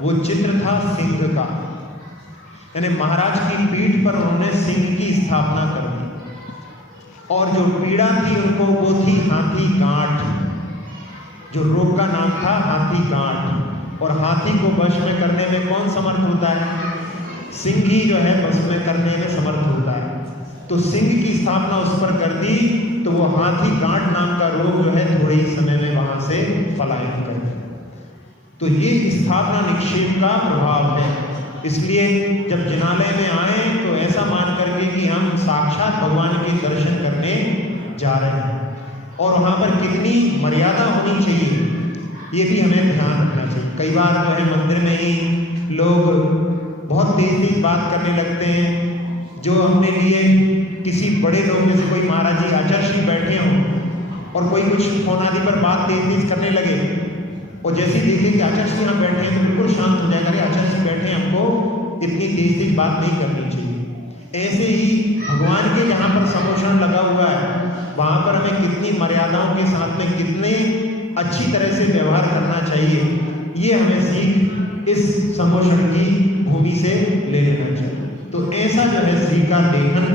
वो चित्र था सिंह का, यानी महाराज की पीठ पर उन्होंने सिंह की स्थापना कर दी। और जो पीड़ा थी उनको वो थी हाथी गांठ, जो रोग का नाम था हाथी गांठ। और हाथी को वश में करने में कौन समर्थ होता है? सिंह ही जो है वश में करने में समर्थ होता है। तो सिंह की स्थापना उस पर कर दी तो वो हाथी गांठ नाम का रोग जो है थोड़े ही समय में वहां से पलायन कर गया। तो ये स्थापना निक्षेप का प्रभाव है। इसलिए जब जिनालय में आए तो ऐसा मान करके कि हम साक्षात भगवान के दर्शन करने जा रहे हैं और वहाँ पर कितनी मर्यादा होनी चाहिए ये भी हमें ध्यान रखना चाहिए। कई बार जो है मंदिर में ही लोग बहुत तेज बात करने लगते हैं, जो अपने लिए किसी बड़े लोग जैसे कोई महाराज जी आचार्य श्री बैठे हों और कोई कुछ फोन आदि पर बात तेज करने लगे और जैसे ही देखें कि आचार्य श्री यहाँ बैठे हैं तो बिल्कुल शांत हो जाएगा, अरे आचार्य श्री बैठे हैं, हमको इतनी तेज बात नहीं करनी चाहिए। ऐसे ही भगवान के जहाँ पर समोषण लगा हुआ है वहाँ पर हमें कितनी मर्यादाओं के साथ में कितने अच्छी तरह से व्यवहार करना चाहिए, ये हमें सीख इस समोषण की भूमि से ले लेना चाहिए। तो ऐसा जो है श्री का लेखन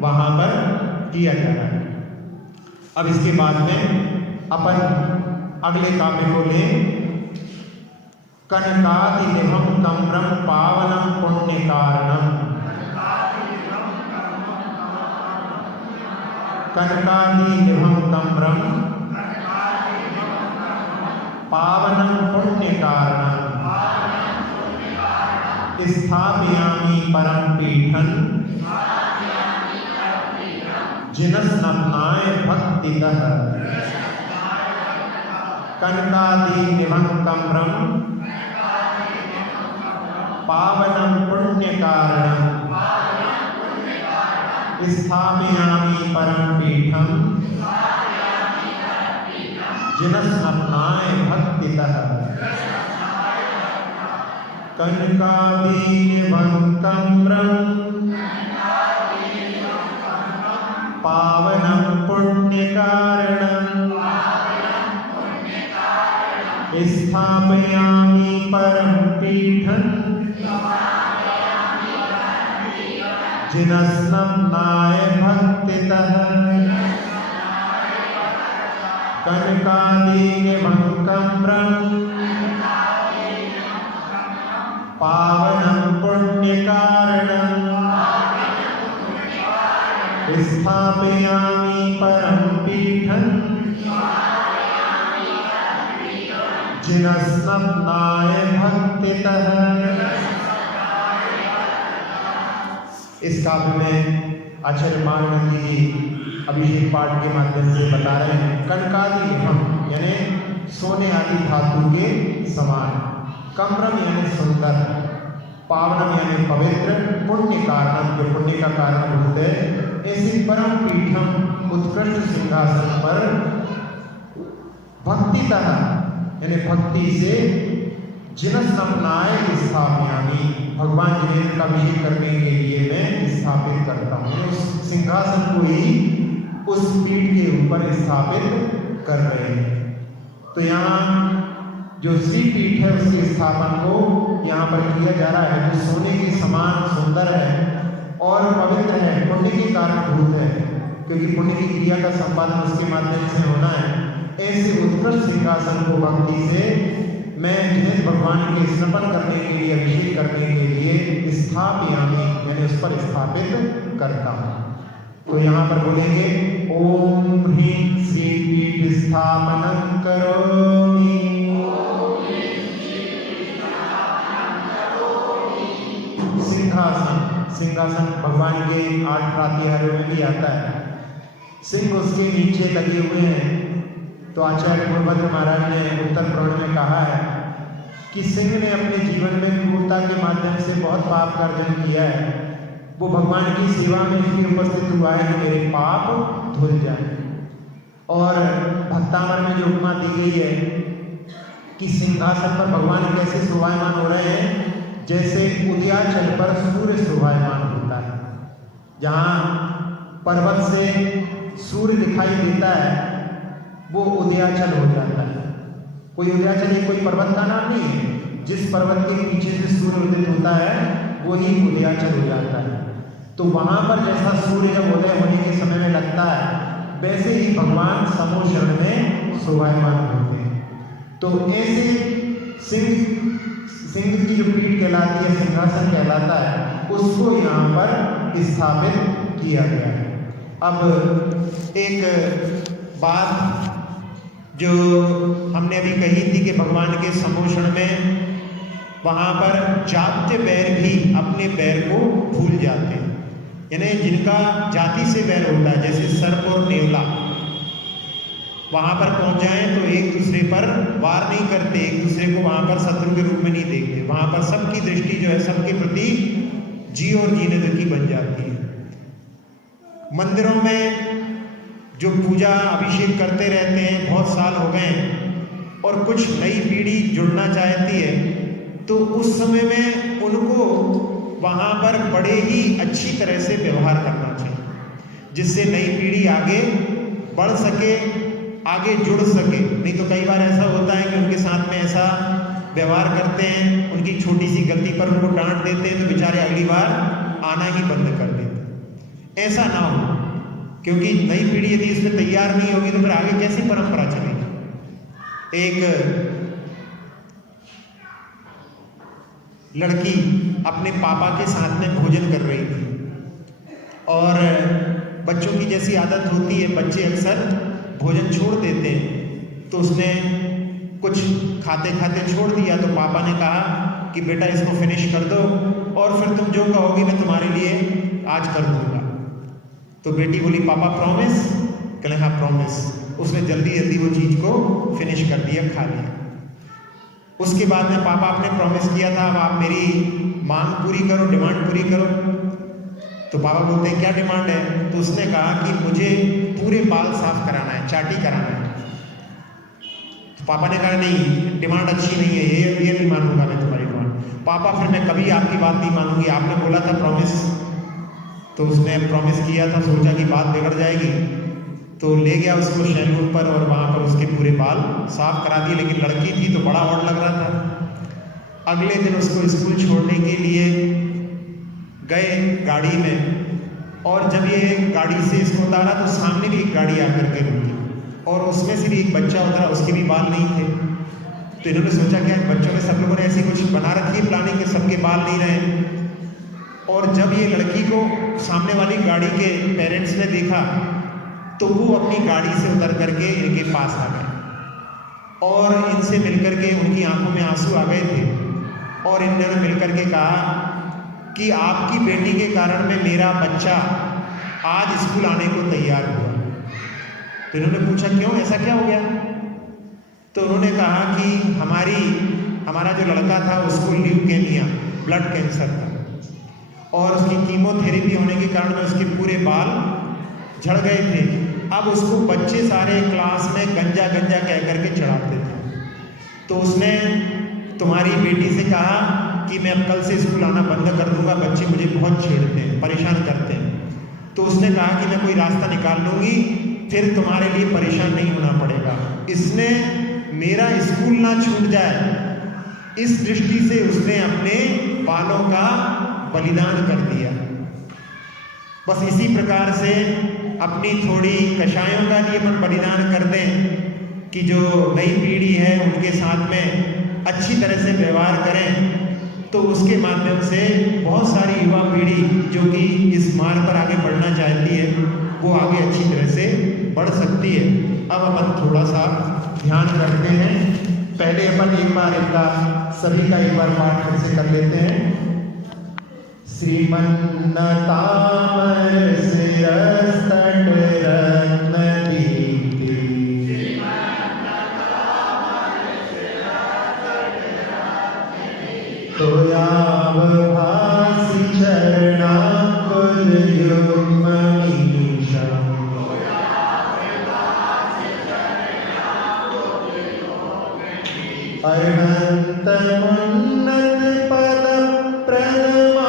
वहाँ पर किया जा रहा है। अब इसके बाद में अपन अगले काव्य को ले, कनकादि निभम तम्रम पावनम पुण्य कारणम। कनकादि निभम तम्रम पावनम पुण्य कारणम स्थापयामि परम पीठं जिनस्नपनाय भक्तितः कनकादिनिभं कम्रं पावनं पुण्यकारणं स्थापयामि परम पीठं जिनस्नपनाय भक्तितः कनकादिनिभं कम्रं पावनं पुण्यकारणं स्थापयामि परम पीठं जिनस्नपनाय भक्तितः कनकादिनिभं कम्रं पावनं पुण्यकारणं स्थापयामि परम पीठं जिनस्नपनाय भक्तितः। इस काव्य में आचार्य माननंद जी अभिषेक पाठ के माध्यम से बता रहे हैं कनकादिनिभं यानी सोने आदि धातु के समान, कम्रम यानी सुंदर, पावनम यानी पवित्र, पुण्य कारणम जो पुण्य का कारण होते हैं, ऐसी परम पीठम उत्कृष्ट सिंहासन पर भक्तितः यानी भक्ति से जिनस्नपनाय स्थापयामि भगवान जिनेन्द्र का अभिषेक करने के लिए मैं स्थापित करता हूँ। उस सिंहासन को ही उस पीठ के ऊपर स्थापित कर रहे हैं। तो यहाँ जो श्री पीठ है उसके स्थापन को यहाँ पर किया जा रहा है, जो सोने के समान सुंदर है और पवित्र है, पुण्य के कारणभूत है, क्योंकि पुण्य की क्रिया का संपादन उसके माध्यम से होना है। ऐसे उत्कृष्ट सिंहासन को भक्ति से मैं जिन्हें भगवान के स्नपन करने के लिए, अभिषेक करने के लिए स्थापयामि मैंने उस पर स्थापित करता हूँ। तो यहाँ पर बोलेंगे ओम ह्रीं श्री पीठ स्थापनं करोमि। सिंहासन, सिंहासन भगवान के 8 प्रातिहार्यों में भी आता है। सिंह उसके नीचे लगे हुए हैं। तो आचार्य गुरुभद्र महाराज ने उत्तर पुराण में कहा है कि सिंह ने अपने जीवन में क्रूरता के माध्यम से बहुत पाप का अर्जन किया है। वो भगवान की सेवा में इसलिए उपस्थित हुआ है कि मेरे पाप धुल जाए। और भक्तामर में जो उपमा दी गई है कि सिंहासन पर भगवान कैसे शोभायमान हो रहे हैं, जैसे उदयाचल पर सूर्य शोभायमान होता है। जहाँ पर्वत से सूर्य दिखाई देता है वो उदयाचल हो जाता है। कोई उदयाचल ये कोई पर्वत का नाम नहीं है, जिस पर्वत के पीछे से सूर्य उदित होता है वही उदयाचल हो जाता है। तो वहां पर जैसा सूर्य जब उदय होने के समय में लगता है, वैसे ही भगवान समूह शरण में शोभायमान होते हैं। तो ऐसे सिंह की जो पीठ कहलाती है, सिंहासन कहलाता है, उसको यहाँ पर स्थापित किया गया है। अब एक बात जो हमने अभी कही थी कि भगवान के समोषण में वहाँ पर जात्य बैर भी अपने बैर को भूल जाते हैं, यानी जिनका जाति से बैर होता है, जैसे सर्प और नेवला, वहाँ पर पहुँच जाएं तो एक दूसरे पर वार नहीं करते, एक दूसरे को वहाँ पर शत्रु के रूप में नहीं देखते। वहाँ पर सबकी दृष्टि जो है सबके प्रति जी और जीने की बन जाती है। मंदिरों में जो पूजा अभिषेक करते रहते हैं, बहुत साल हो गए और कुछ नई पीढ़ी जुड़ना चाहती है, तो उस समय में उनको वहाँ पर बड़े ही अच्छी तरह से व्यवहार करना चाहिए, जिससे नई पीढ़ी आगे बढ़ सके, आगे जुड़ सके। नहीं तो कई बार ऐसा होता है कि उनके साथ में ऐसा व्यवहार करते हैं, उनकी छोटी सी गलती पर उनको डांट देते हैं तो बेचारे अगली बार आना ही बंद कर देते हैं। ऐसा ना हो, क्योंकि नई पीढ़ी यदि इसमें तैयार नहीं होगी तो फिर आगे कैसी परंपरा चलेगी। एक लड़की अपने पापा के साथ में भोजन कर रही थी और बच्चों की जैसी आदत होती है, बच्चे अक्सर भोजन छोड़ देते हैं, तो उसने कुछ खाते खाते छोड़ दिया। तो पापा ने कहा कि बेटा इसको फिनिश कर दो और फिर तुम जो कहोगी मैं तुम्हारे लिए आज कर दूंगा। तो बेटी बोली पापा प्रॉमिस? कहले हाँ प्रॉमिस। उसने जल्दी जल्दी वो चीज़ को फिनिश कर दिया, खा लिया। उसके बाद में पापा आपने प्रॉमिस किया था अब आप मेरी मांग पूरी करो, डिमांड पूरी करो। तो पापा बोलते हैं क्या डिमांड है? तो उसने कहा कि मुझे पूरे बाल साफ कराना है, चाटी कराना है। तो पापा ने कहा नहीं डिमांड अच्छी नहीं है, ये नहीं मानूंगा मैं तुम्हारी डिमांड। पापा फिर मैं कभी आपकी बात नहीं मानूंगी, आपने बोला था प्रॉमिस। तो उसने प्रॉमिस किया था, सोचा कि बात बिगड़ जाएगी, तो ले गया उसको सैलून पर और वहाँ पर उसके पूरे बाल साफ करा दिए। लेकिन लड़की थी तो बड़ा ऑड लग रहा था। अगले दिन उसको स्कूल छोड़ने के लिए गए गाड़ी में, और जब ये गाड़ी से इसको उतारा तो सामने भी एक गाड़ी आकर के रुकी और उसमें से भी एक बच्चा उतरा, उसके भी बाल नहीं थे। तो इन्होंने सोचा क्या बच्चों ने, सब लोगों ने ऐसी कुछ बना रखी है प्लानिंग कि सबके बाल नहीं रहे। और जब ये लड़की को सामने वाली गाड़ी के पेरेंट्स ने देखा तो वो अपनी गाड़ी से उतर करके इनके पास आ गए और इनसे मिलकर के उनकी आंखों में आंसू आ गए थे और इन्होंने मिलकर के कहा कि आपकी बेटी के कारण में मेरा बच्चा आज स्कूल आने को तैयार हुआ। तो इन्होंने पूछा क्यों, ऐसा क्या हो गया? तो उन्होंने कहा कि हमारा जो लड़का था उसको ल्यूकेमिया, ब्लड कैंसर था और उसकी कीमोथेरेपी होने के कारण में उसके पूरे बाल झड़ गए थे। अब उसको बच्चे सारे क्लास में गंजा गंजा कह करके चढ़ाते थे। तो उसने तुम्हारी बेटी से कहा कि मैं अब कल से स्कूल आना बंद कर दूंगा, बच्चे मुझे बहुत छेड़ते हैं, परेशान करते हैं। तो उसने कहा कि मैं कोई रास्ता निकाल लूँगी, फिर तुम्हारे लिए परेशान नहीं होना पड़ेगा। इसने मेरा स्कूल ना छूट जाए इस दृष्टि से उसने अपने बालों का बलिदान कर दिया। बस इसी प्रकार से अपनी थोड़ी कषायों का लिए अपन बलिदान कर दें कि जो नई पीढ़ी है उनके साथ में अच्छी तरह से व्यवहार करें, तो उसके माध्यम से बहुत सारी युवा पीढ़ी जो कि इस मार्ग पर आगे बढ़ना चाहती है वो आगे अच्छी तरह से बढ़ सकती है। अब अपन थोड़ा सा ध्यान करते हैं। पहले अपन एक बार इनका सभी का एक बार पाठ फिर से कर लेते हैं। श्रीमन्नतामर शिरस्तट रत्न दीप्ति, तोयाव भासि चरणाकुल युग्ममीशम्, अर्हन्तमुन्नत पद प्रदमाभिनम्य,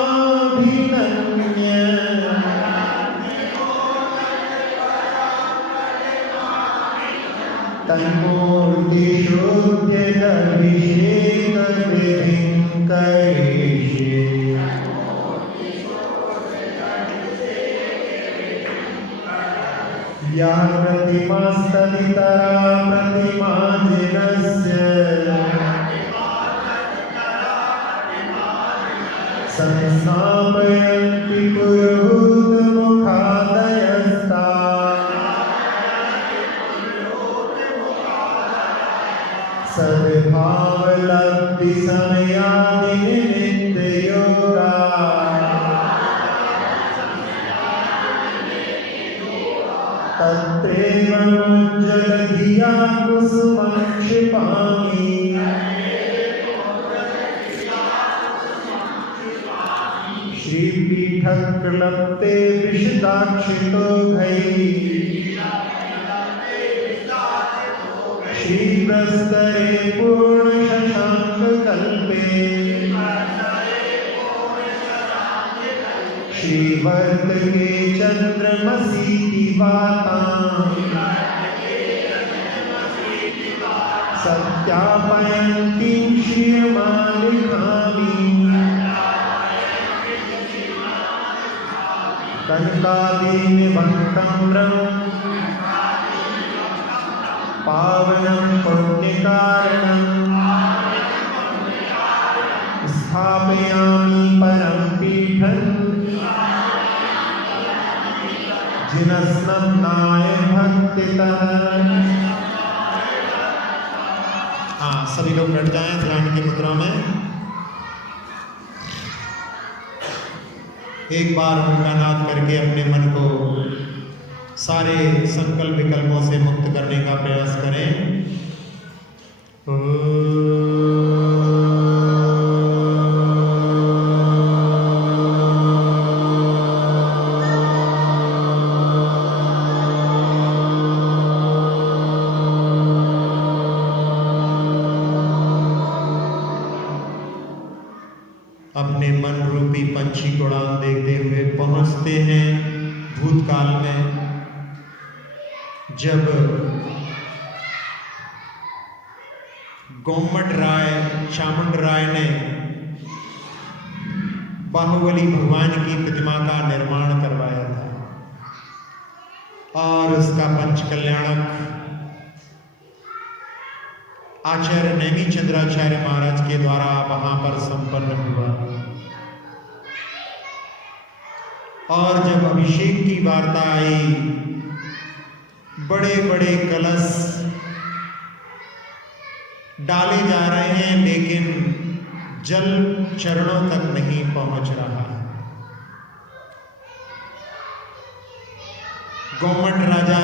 तन्मूर्ति शुद्ध्यदभिषेक विधिं करिष्ये। या प्रतिमास्तदितरा प्रतिमा जिनस्य, संस्थापयन्ति पुरोहितमुखादयस्ता, सद्भावलब्धि समयादिनिमित्तयोगा, तत्रैवमुज्ज्वलधिया कुसुमं क्षिपामि, श्रीपीठक्लप्ते विशदाक्षितो घैः, श्रीप्रस्तरे पूर्णशशाङ्ककल्पे, श्रीवर्तके चन्द्रमसि दिवाताम्, सत्यापयन्तीं श्रियमालिकामि, कनकादिनिभक्तम्रम् पावनं पुण्यकारणं, स्थापयामि परं पीठं, जिनस्नन्नाय भक्तितः। हाँ, सभी लोग बैठ जाएं ध्यान की मुद्रा में। एक बार ओंकार नाद करके अपने मन को सारे संकल्प विकल्पों से मुक्त करने का प्रयास करें। अपने मन रूपी पंछी को उड़ान देखते हुए पहुंचते हैं भूतकाल में, जब गोमट राय चामुंड राय ने बाहुबली भगवान की प्रतिमा का निर्माण करवाया था और उसका पंच कल्याणक आचार्य नेमी चंद्राचार्य महाराज के द्वारा वहां पर संपन्न हुआ। और जब अभिषेक की वार्ता आई, बड़े बड़े कलश डाले जा रहे हैं, लेकिन जल चरणों तक नहीं पहुंच रहा है। गोमट राजा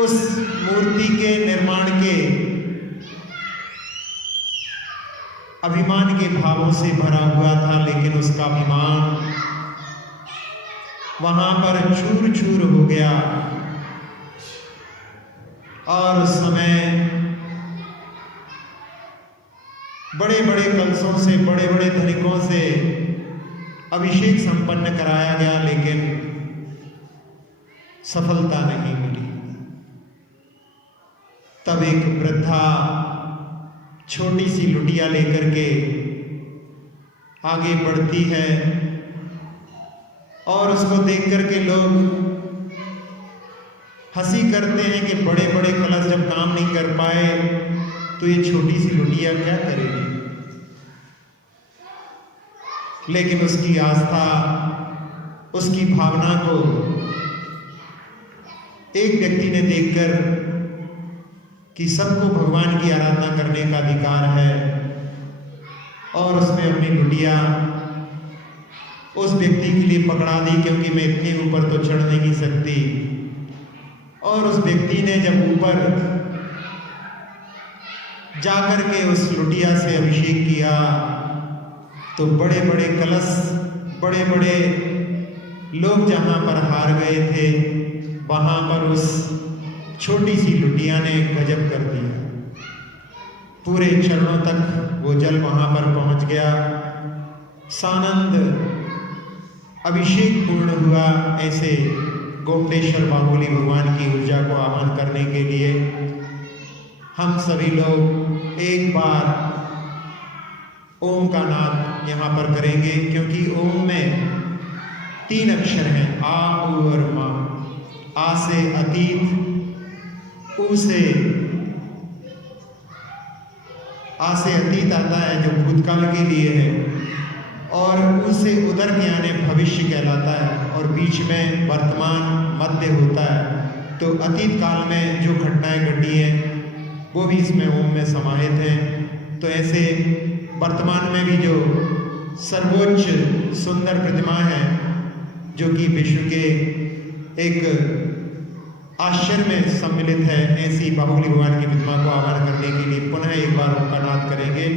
उस मूर्ति के निर्माण के अभिमान के भावों से भरा हुआ था, लेकिन उसका अभिमान वहां पर चूर चूर हो गया। और उस समय बड़े बड़े कलशों से, बड़े बड़े धनिकों से अभिषेक संपन्न कराया गया, लेकिन सफलता नहीं मिली। तब एक वृद्धा छोटी सी लुटिया लेकर के आगे बढ़ती है और उसको देख करके लोग हंसी करते हैं कि बड़े बड़े कलश जब काम नहीं कर पाए तो ये छोटी सी लुटिया क्या करेगी। लेकिन उसकी आस्था, उसकी भावना को एक व्यक्ति ने देखकर कि सबको भगवान की आराधना करने का अधिकार है, और उसने अपनी लुटिया उस व्यक्ति के लिए पकड़ा दी, क्योंकि मैं इतने ऊपर तो चढ़ नहीं सकती। और उस व्यक्ति ने जब ऊपर जाकर के उस लुटिया से अभिषेक किया तो बड़े बड़े कलश, बड़े बड़े लोग जहां पर हार गए थे, वहां पर उस छोटी सी लुटिया ने गजब कर दिया। पूरे चरणों तक वो जल वहां पर पहुंच गया। सानंद अभिषेक पूर्ण हुआ। ऐसे गोमटेश्वर बाहुबली भगवान की ऊर्जा को आह्वान करने के लिए हम सभी लोग एक बार ओम का नाद यहाँ पर करेंगे, क्योंकि ओम में 3 अक्षर हैं, आ, उ और मा। आ से अतीत, उ से अतीत आता है जो भूतकाल के लिए है, और उ से उदर यानी भविष्य कहलाता है, और बीच में वर्तमान मध्य होता है। तो अतीत काल में जो घटनाएं घटी हैं वो भी इसमें ओम में समाहित हैं। तो ऐसे वर्तमान में भी जो सर्वोच्च सुंदर प्रतिमा है, जो कि विश्व के एक आश्चर्य में सम्मिलित है, ऐसी बाहुबली भगवान की प्रतिमा को आह्वान करने के लिए पुनः एक बार उनका नाद करेंगे।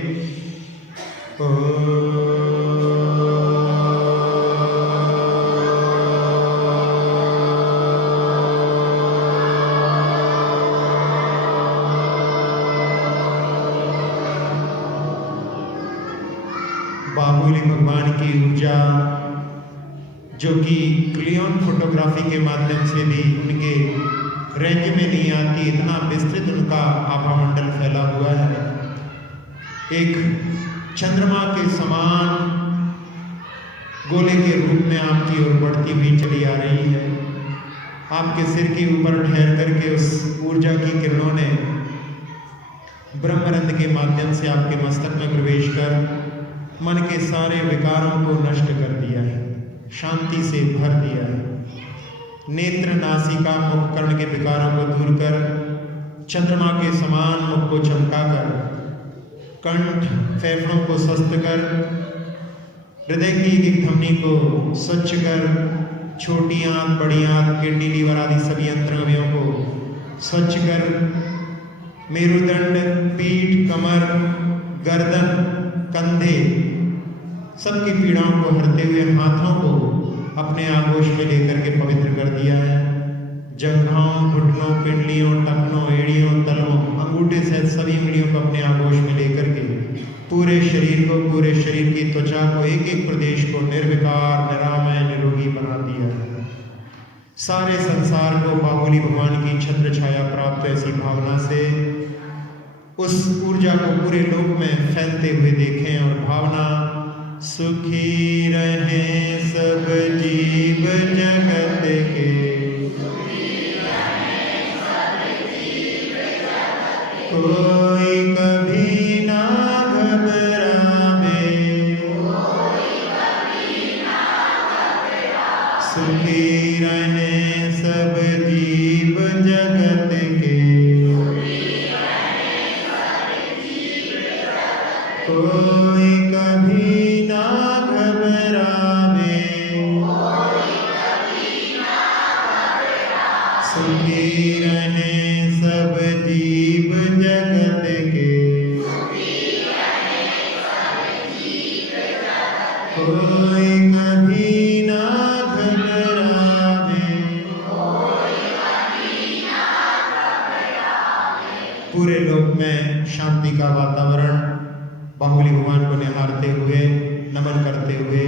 बाहुबली भगवान की ऊर्जा, जो कि क्लियोन फोटोग्राफी के माध्यम से भी उनके रेंज में नहीं आती, इतना विस्तृत उनका आभामंडल फैला हुआ है। एक चंद्रमा के समान गोले के रूप में आपकी ओर बढ़ती हुई चली आ रही है। आपके सिर के ऊपर ठहर करके उस ऊर्जा की किरणों ने ब्रह्मरंध्र के माध्यम से आपके मस्तक में प्रवेश कर मन के सारे विकारों को नष्ट कर दिया है, शांति से भर दिया है। नेत्र, नासिका, मुख, कर्ण के विकारों को दूर कर चंद्रमा के समान मुख को चमकाकर, कंठ, फेफड़ों को स्वस्थ कर, हृदय की एक धमनी को स्वच्छ कर, छोटी आंत, बड़ी आंत, किडनी, लीवर आदि सभी अंतरंगों को स्वच्छ कर मेरुदंड, पीठ, कमर, गर्दन, कंधे सबकी पीड़ाओं को हरते हुए हाथों को अपने आगोश में लेकर के पवित्र कर दिया है। जंघाओं, घुटनों, पिंडलियों, टखनों, एड़ियों, तलवों, अंगूठे सहित सभी उंगलियों को अपने आगोश में लेकर के पूरे शरीर को, पूरे शरीर की त्वचा को, एक एक प्रदेश को निर्विकार, निरामय, निरोगी बना दिया है। सारे संसार को बाहुली भगवान की छत्र छाया प्राप्त ऐसी भावना से उस ऊर्जा को पूरे लोक में फैलते हुए देखें और भावना सुखी रहे सब जीव जगत के, कोई कभी ना घबरावे, सुखी रहे सब जीव जगत के, कोई कभी ना घबरावे, सुखी रहे सब जीव जगत के, कोई कभी ना घबरावे। पूरे लोक में शांति का वातावरण बाहुली भगवान को निहारते हुए, नमन करते हुए,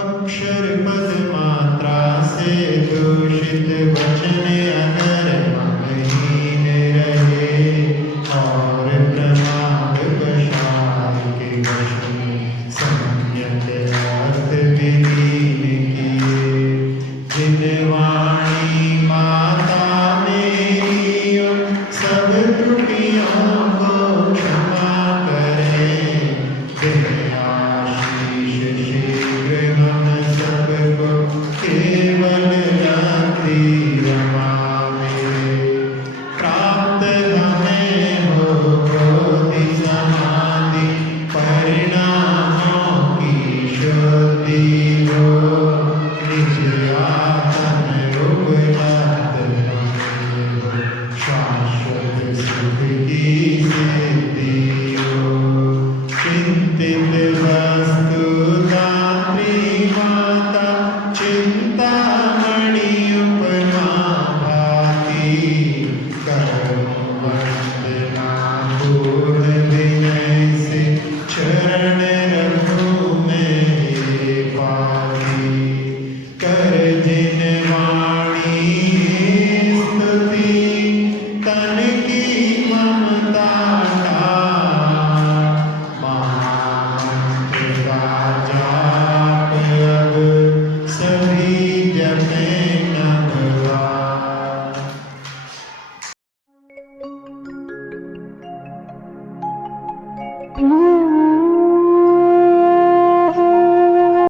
अक्षर पद मात्रा से दूषित वचन अगर महीन रहे और प्रमाद वशाल के वश में संयत अर्थ विलीन किए, जिन वाणी माता मेरी सब त्रुटियों को क्षमा करे, आशीष शीघ्र हम सबको केवल रात्रि रमावे, प्राप्त हमें हो क्रोधि समाधि परिणामों की शुद्धि हो, निज आत्म उपलब्ध हो, शाश्वत सुख की सिद्धि हो, चिंतित वस्तु दात्री माता चिंतामणि उपमा भाति, करो वंदना पूर्ण विनय से चरण रखूं मैं पाती, कर जिन वाणी स्तुति तन की ममता जाप अब सभी जपे नमवा। Mm-hmm.